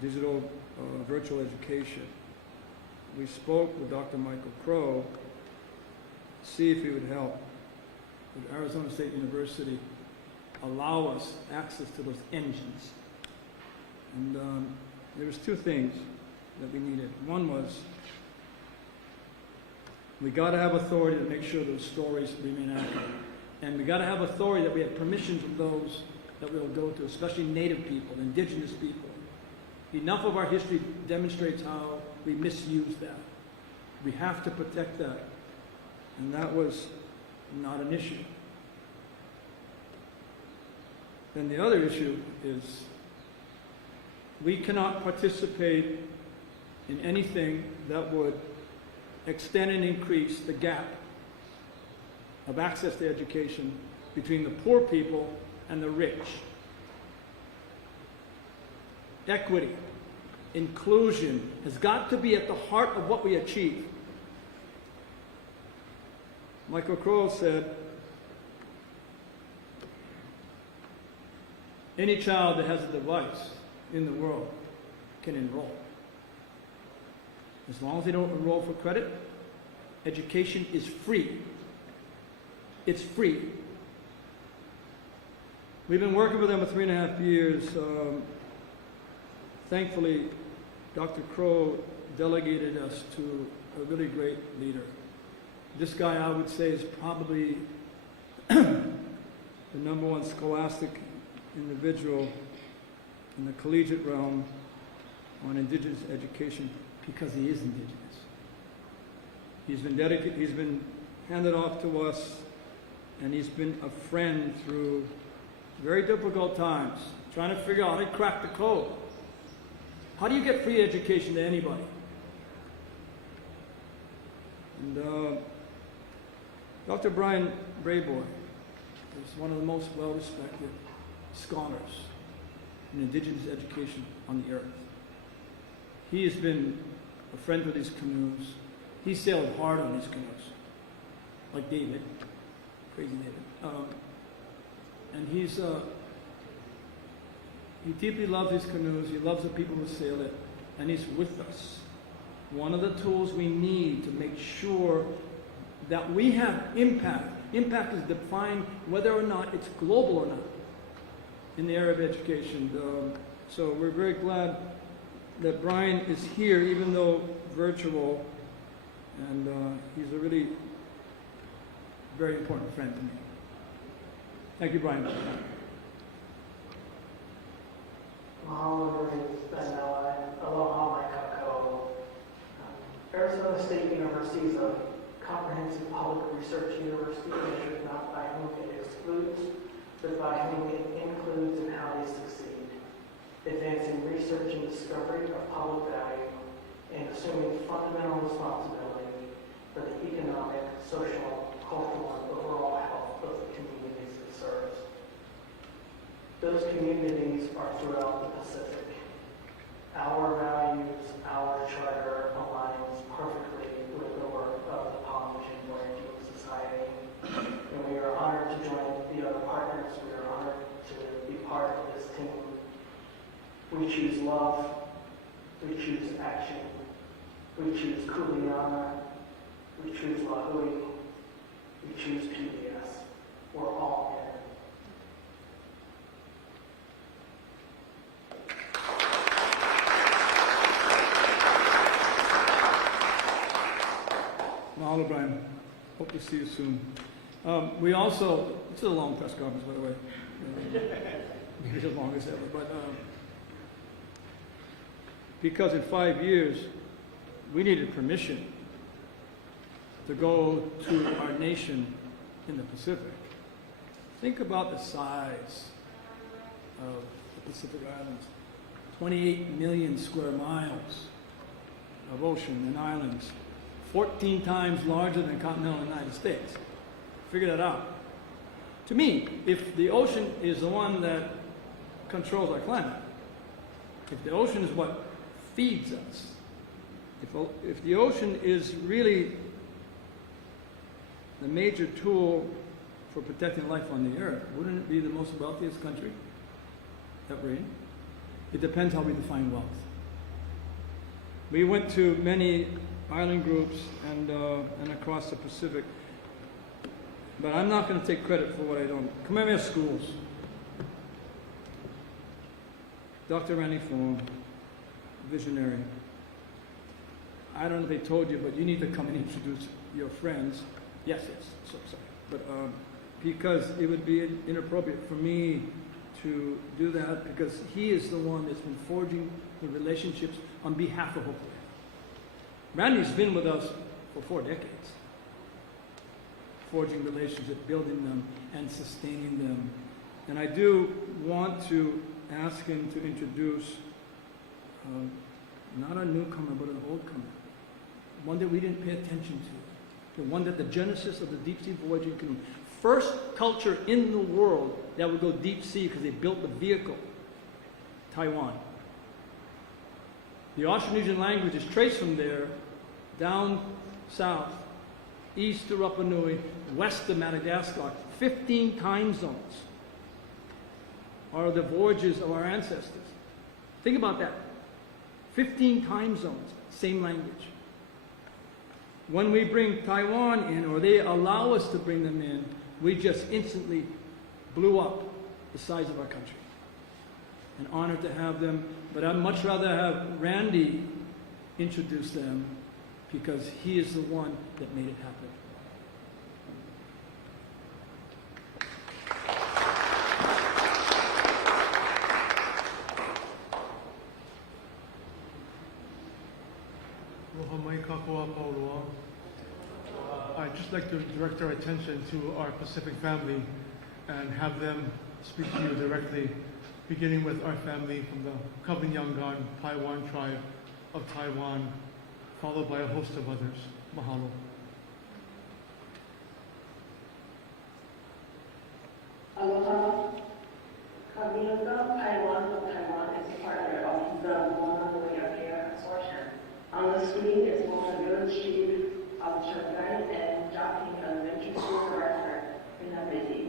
digital virtual education. We spoke with Dr. Michael Crow to see if he would help with Arizona State University allow us access to those engines. And there was two things that we needed. One was we got to have authority to make sure those stories remain accurate. And we got to have authority that we have permission from those that we'll go to, especially Native people, Indigenous people. Enough of our history demonstrates how we misuse that. We have to protect that. And that was not an issue. Then the other issue is we cannot participate in anything that would extend and increase the gap of access to education between the poor people and the rich. Equity, inclusion has got to be at the heart of what we achieve. Michael Crow said, any child that has a device in the world can enroll. As long as they don't enroll for credit, education is free. It's free. We've been working with them for 3.5 years. Thankfully, Dr. Crow delegated us to a really great leader. This guy, I would say, is probably the #1 scholastic individual in the collegiate realm on Indigenous education because he is Indigenous. He's been dedicated, he's been handed off to us, and he's been a friend through very difficult times, trying to figure out how to crack the code. How do you get free education to anybody? And Dr. Brian Brayboy is one of the most well-respected scholars in Indigenous education on the earth. He has been a friend with these canoes. He sailed hard on these canoes, like David, crazy David. And he deeply loves these canoes. He loves the people who sail it, and he's with us. One of the tools we need to make sure that we have impact. Impact is defined whether or not it's global or not in the area of education. So we're very glad that Brian is here, even though virtual, and he's a really very important friend to me. Thank you, Brian. Mahalo Benoa, aloha mai kako. Arizona State University is a comprehensive public research university measured not by whom it excludes, but by whom it includes and how they succeed, advancing research and discovery of public value and assuming fundamental responsibility for the economic, social, cultural, and overall health of the communities it serves. Those communities are throughout the Pacific. Our values, our charter aligns perfectly with the work of the Polynesian Voyaging Society. And we are honored to join the other partners. We are honored to be part of this team. We choose love. We choose action. We choose Kuleana. We choose Lahui. We choose PBS. We're all in. Mahalo, Brian. Hope to see you soon. We also, this is a long press conference, by the way. Maybe as long as ever, but because in 5 years, we needed permission to go to our nation in the Pacific. Think about the size of the Pacific Islands. 28 million square miles of ocean and islands. 14 times larger than the continental United States. Figure that out. To me, if the ocean is the one that controls our climate, if the ocean is what feeds us, If the ocean is really the major tool for protecting life on the earth, wouldn't it be the most wealthiest country that we're in? It depends how we define wealth. We went to many island groups and across the Pacific, but I'm not going to take credit for what I don't. Kamehameha Schools. Dr. Randy Form, visionary. I don't know if they told you, but you need to come and introduce your friends. Yes, so sorry. But because it would be inappropriate for me to do that, because he is the one that's been forging the relationships on behalf of Hokulea. Randy's been with us for 4 decades, forging relationships, building them, and sustaining them. And I do want to ask him to introduce not a newcomer, but an old comer, one that we didn't pay attention to, the one that the genesis of the deep sea voyaging canoe, first culture in the world that would go deep sea because they built the vehicle, Taiwan. The Austronesian language is traced from there down south, east to Rapa Nui, west to Madagascar. 15 time zones are the voyages of our ancestors. Think about that. 15 time zones, same language. When we bring Taiwan in, or they allow us to bring them in, we just instantly blew up the size of our country. An honor to have them, but I'd much rather have Randy introduce them because he is the one that made it happen. I'd just like to direct our attention to our Pacific family and have them speak to you directly, beginning with our family from the Kabinyangan Taiwan tribe of Taiwan, followed by a host of others. Mahalo. Aloha. Kabinyangan Taiwan of Taiwan is a partner of the Hokulea Consortium. On the screen is Mona Village Chief of Shanghai and Jopping Elementary School Director in Nabidi.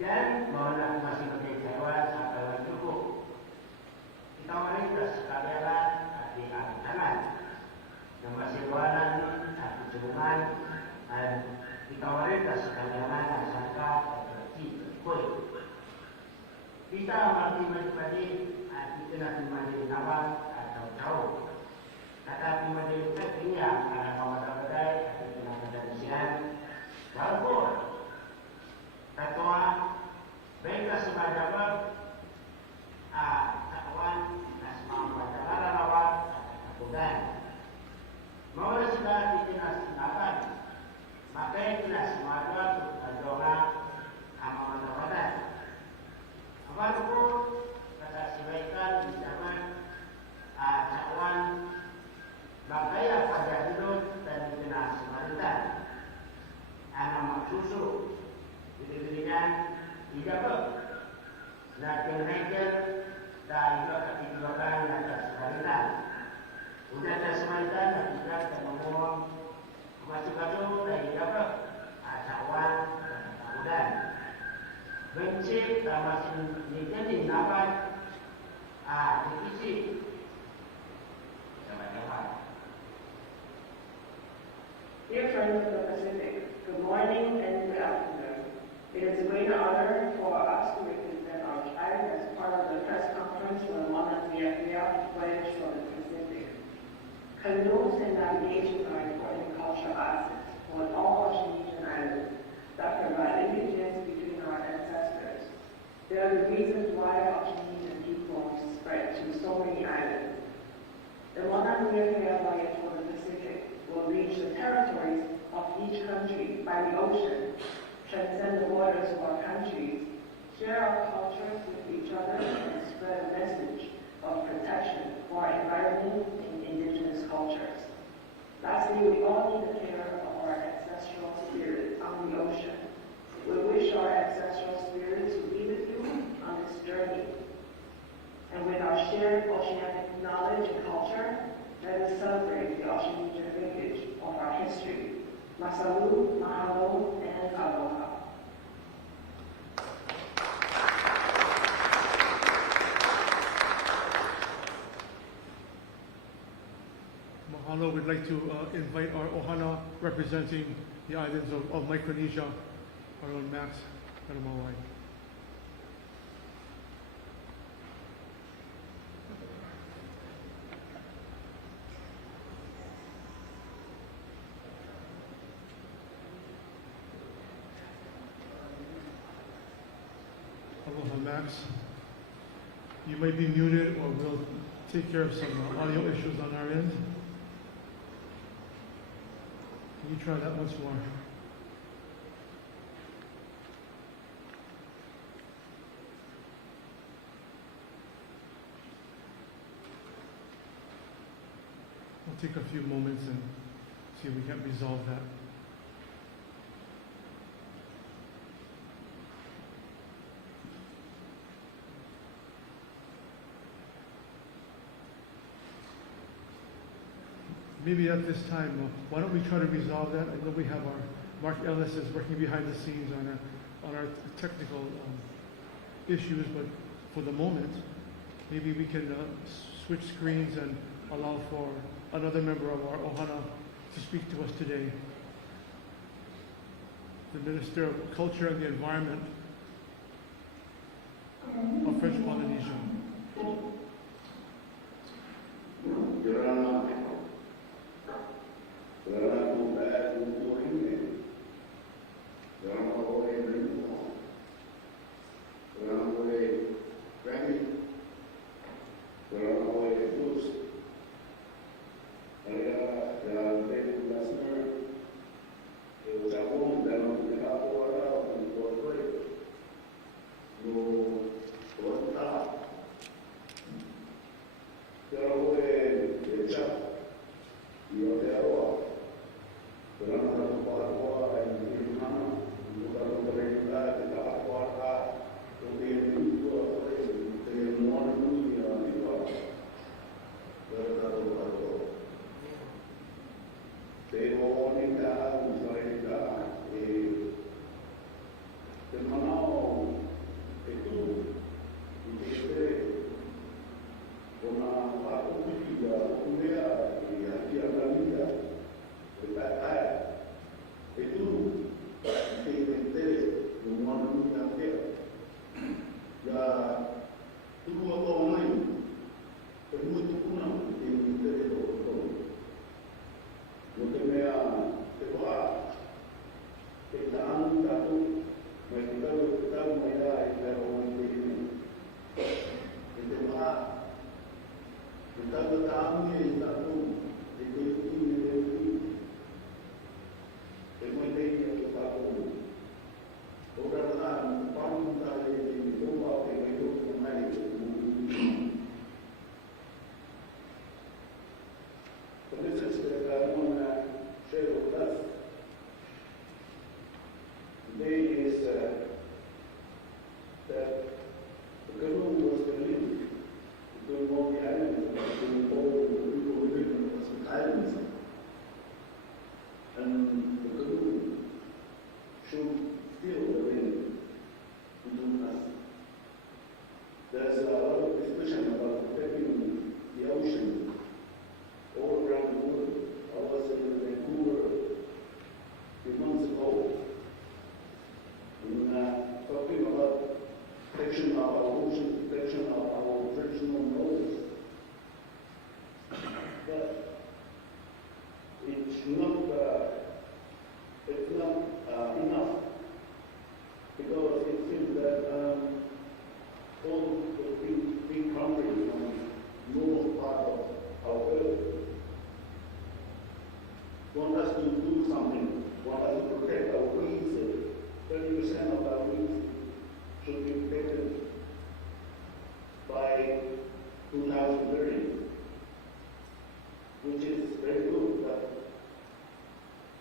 Dan mohonlah masih berkecewa sampai cukup. Kita wanita sekalian di tangan, yang masih wanan di cuma dan kita wanita sekalian sangka seperti kue. Kita mati menjadi kita nanti menjadi nawang atau jauh. Kata menjadi kekinian karena kawasan badai atau kita menjadi siang jauh. Ketua mereka sebagai kawan nasma pada lawan kemudian mau sudah dijelas apa maka jelas semua doa amal pada apa itu kata sebaikan di zaman kawan bangkaya pada hidup dan dijelas semua anak maksusu diberikan tidak ber, lakin mereka dan juga ketinggalan atas sekalian. Udah ada semaitan dan juga ngomong masih baru dari dapat cawan dan benci dan masih menjadi nama divisi sama-sama. Dear friends of the Pacific, good morning and good afternoon. It is a great honor for us to represent our tribe as part of the press conference for the Hokulea voyage for the Pacific. Canoes and navigation are important cultural assets for all Polynesian islands that provide linkage between our ancestors. They are the reasons why Polynesian people spread to so many islands. The Hokulea voyage for the Pacific will reach the territories of each country by the ocean, transcend the borders of our countries, share our cultures with each other, and spread a message of of protection for our environment and indigenous cultures. Lastly, we all need the care of our ancestral spirits on the ocean. We wish our ancestral spirits to be with you on this journey. And with our shared oceanic knowledge and culture, let us celebrate the Oceanic lineage of our history. Masalu, mahalo, and aloha. Mahalo, we'd like to invite our ohana representing the islands of Micronesia, our own Max Karamawai. Aloha, Max. You might be muted, or we'll take care of some audio issues on our end. Can you try that once more? We'll take a few moments and see if we can resolve that. Maybe at this time, why don't we try to resolve that? I know we have our Mark Ellis is working behind the scenes on our technical issues, but for the moment, maybe we can switch screens and allow for another member of our ohana to speak to us today. The Minister of Culture and the Environment of French Polynesia. 2030, which is very good, but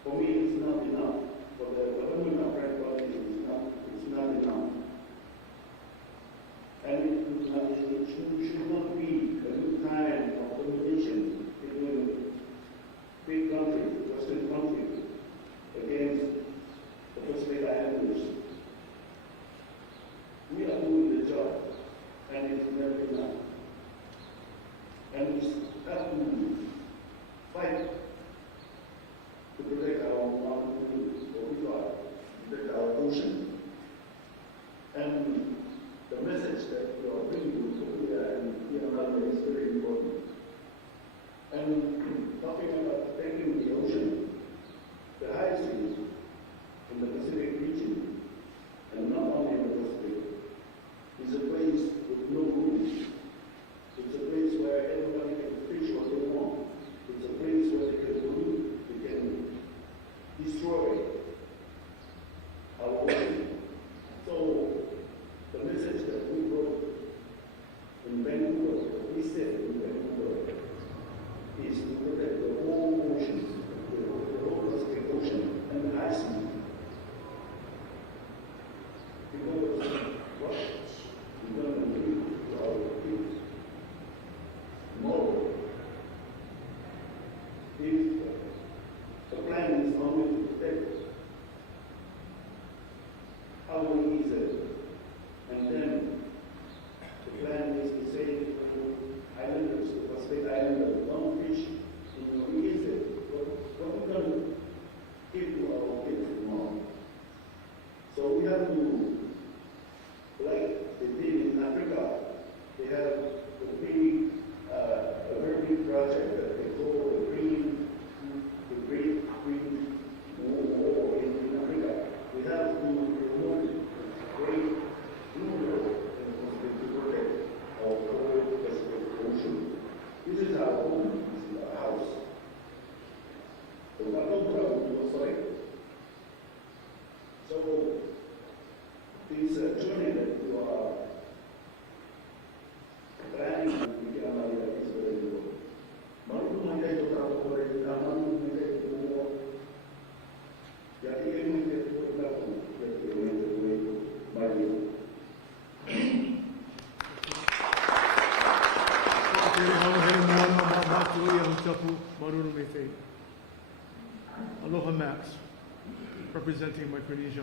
for me it's not enough. For the government of Frank it's not enough. And it should not be a good time of competition between big countries, Western countries, against the Pacific Islanders. We are doing the job, and it's never enough. And we have to fight to protect our protect our ocean. And the message that you are bringing to Hokulea and Hikianalia is very important. And talking about protecting the ocean, the high seas in the Pacific region, and not only in the Pacific, is a place with no rules. It's a place where everybody can fish what they want. It's a place where they can pollute, they can destroy our ocean. So the message that we wrote in Vancouver, what we said in Vancouver, is to protect the whole ocean, the whole Pacific Ocean and the high sea. Because what we're going to do to our kids tomorrow, if the plan is only to protect, how we ease it? And then the plan is to say to islanders, the Pacific Islanders, don't fish in your easy. What are we going to give to our kids tomorrow? So we have to, like they did in Africa, they have a very big project that they call the Great Green War in Africa. We have to promote great rule to protect our whole Pacific Ocean. This is our home, this is our house. So what don't we sorry? So this journey that you are planning with Hikianalia is very important. Malu mengenai tentang pemerintah, malu mengenai semua. Jadi ini menjadi berlaku, jadi menjadi baik. Aloha Max, representing Micronesia.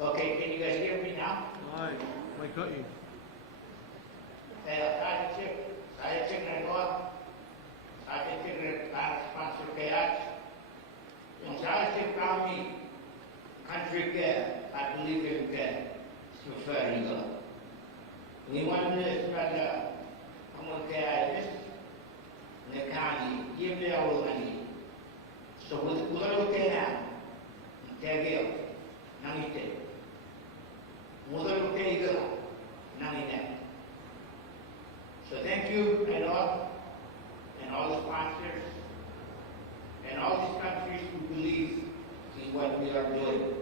Okay, can you guys hear me now? Hi, my cut you. Saya cek rekod, saya cek rekod sponsor voyage. And saya cek kami country care, I believe in care, preferring God. We want this brother, kamu care this, nekani, give me our money. So we're going to care, tegel, nangite. We're going to tegel, nangine. So thank you, my Lord, and all the sponsors, and all these countries who believe in what we are doing.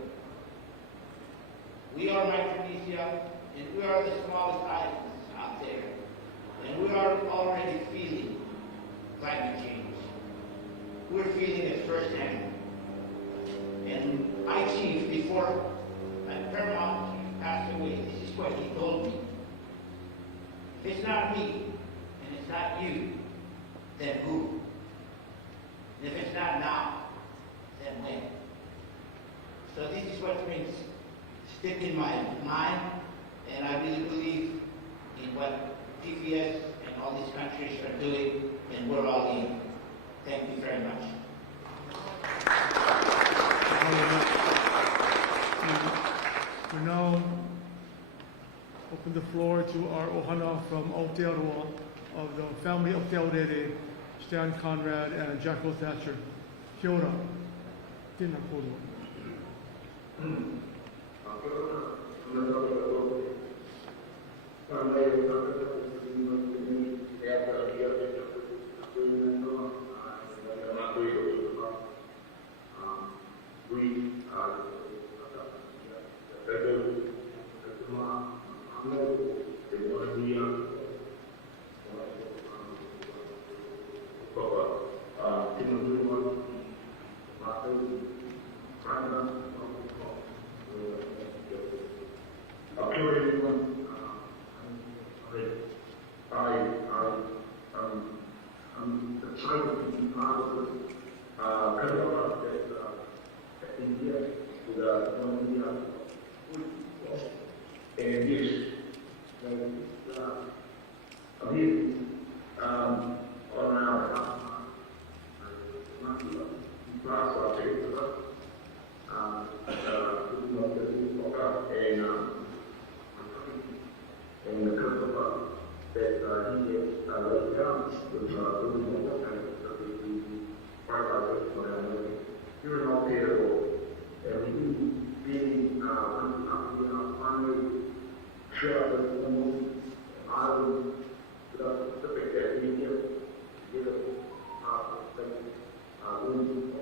We are Micronesia, and we are the smallest islands out there, and we are already feeling climate change. We're feeling it firsthand. And my chief, before Paramount passed away, this is what he told me. If it's not me, and it's not you, then who? And if it's not now, then when? So this is what brings stick in my mind, and I really believe in what PVS and all these countries are doing, and we're all in. Thank you very much. We now open the floor to our ohana from Aotearoa of the family of Te Aurere, Stan Conrad and Jacko Thatcher. Kia ora. Tēnā koutou. We Kenapa India sudah memiliki English dan kami orang masih bahasa kita en the Kosovo that he is laid down with doing the kind of part of it for them. You're not there, and we being finally sure that I will the fact that we give room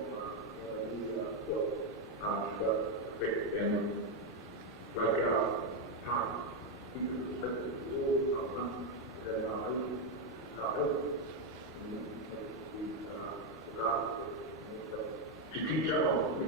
and like time. To teach all,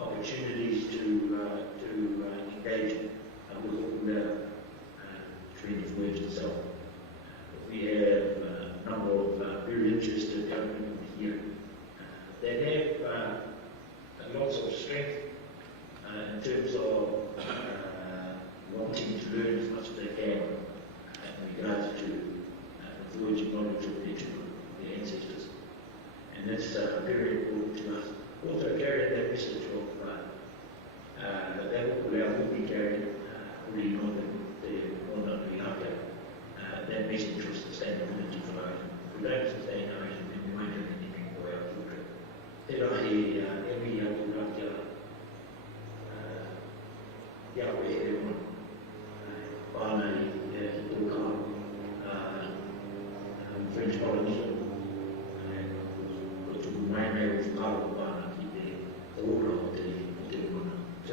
opportunities knowledge of nature, the ancestors. And that's very important to us. Also carrying that message of that Hokulea will be carried, we know that they will not be out there. That message of sustainability for us. If we don't sustain ours, then we won't have anything for our children. Te rahi, every year we run Yahweh everyone. Whānau, Hokulea, French Polynesian, and tuku mai with Kāro Whānau ki te ora o te mana. So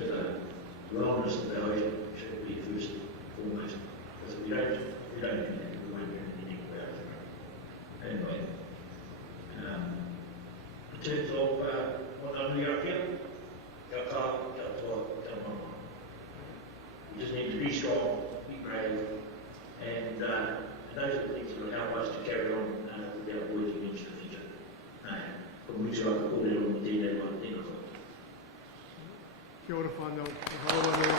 the wellness of the ocean should be first and foremost, because if we don't do that, we won't do anything about it. Anyway, in terms of what I'm doing up here, kia kā, kia toa, kia mama. We just need to be strong, be brave, and those are the things that will help us to carry on with our voyaging into the future. From which I call it on the day one thing. Kia ora whānau. Mahalo anō.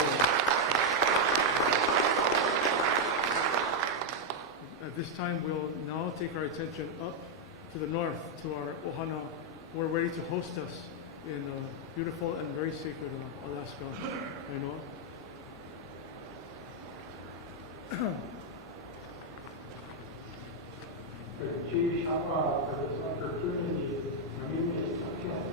At this time, we'll now take our attention up to the north, to our ohana, who are ready to host us in beautiful and very sacred Alaska. You know? Chief, for this opportunity. My name is Richard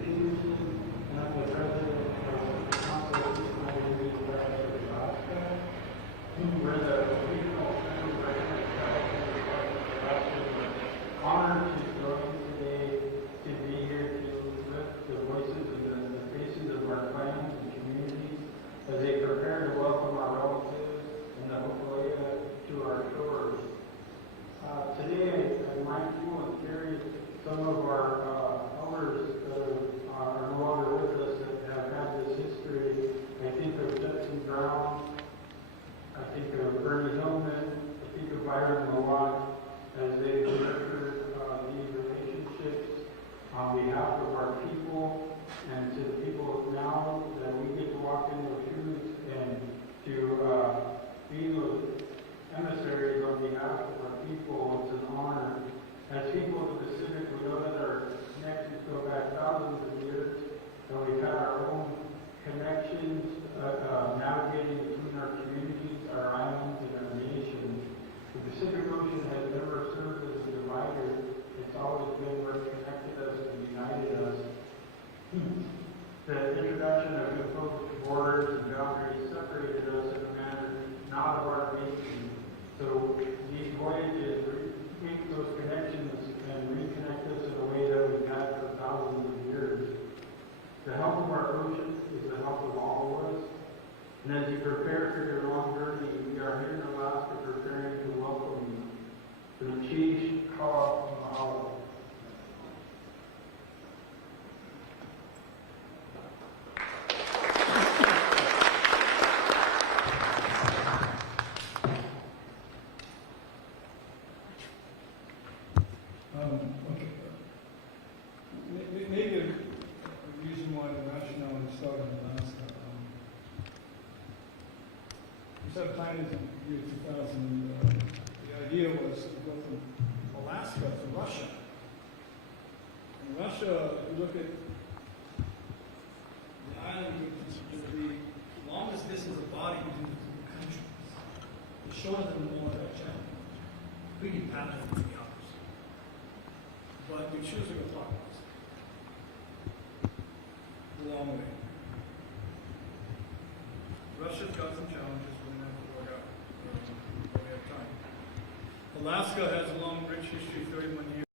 Peterson, and I'm the president of the Council of Indigenous of Alaska. We're the regional center of Alaska. Honored to join today to be here to lift the voices and the faces of our clans and communities as they prepare to welcome our relatives in the Hokulea to our shores. Today, I'm mindful and carry some of our elders that are no longer with us that have had this history. I think of Judson Brown, I think of Bernie Hillman, I think of Byron Malott as they nurtured these relationships on behalf of our people and to the people now that we get to walk in those shoes and to be those emissaries on behalf of our people. It's an honor. As people of the Pacific, we know that our connections go back thousands of years, and we've had our own connections navigating between our communities, our islands, and our nations. The Pacific Ocean has never served as a divider. It's always been what connected us and united us. The introduction of imposed borders and boundaries separated us in a manner not of our making. So these voyages make those connections and reconnect us in a way that we've had for thousands of years. The health of our ocean is the health of all of us. And as you prepare for your long journey, we are here in Alaska preparing to welcome you. The Chief Kawa Mahalo. Maybe a reason why the rationale we started in Alaska. We started planning in the year 2000. The idea was to go from Alaska to Russia. In Russia, if you look at the island, the longest distance of body between the two countries. The shorter than the North Channel. We can paddle to the others. But we choose to go clockwise. A long way. Russia's got some challenges we're going to have to work out when we have time. Alaska has a long, rich history, 31 years.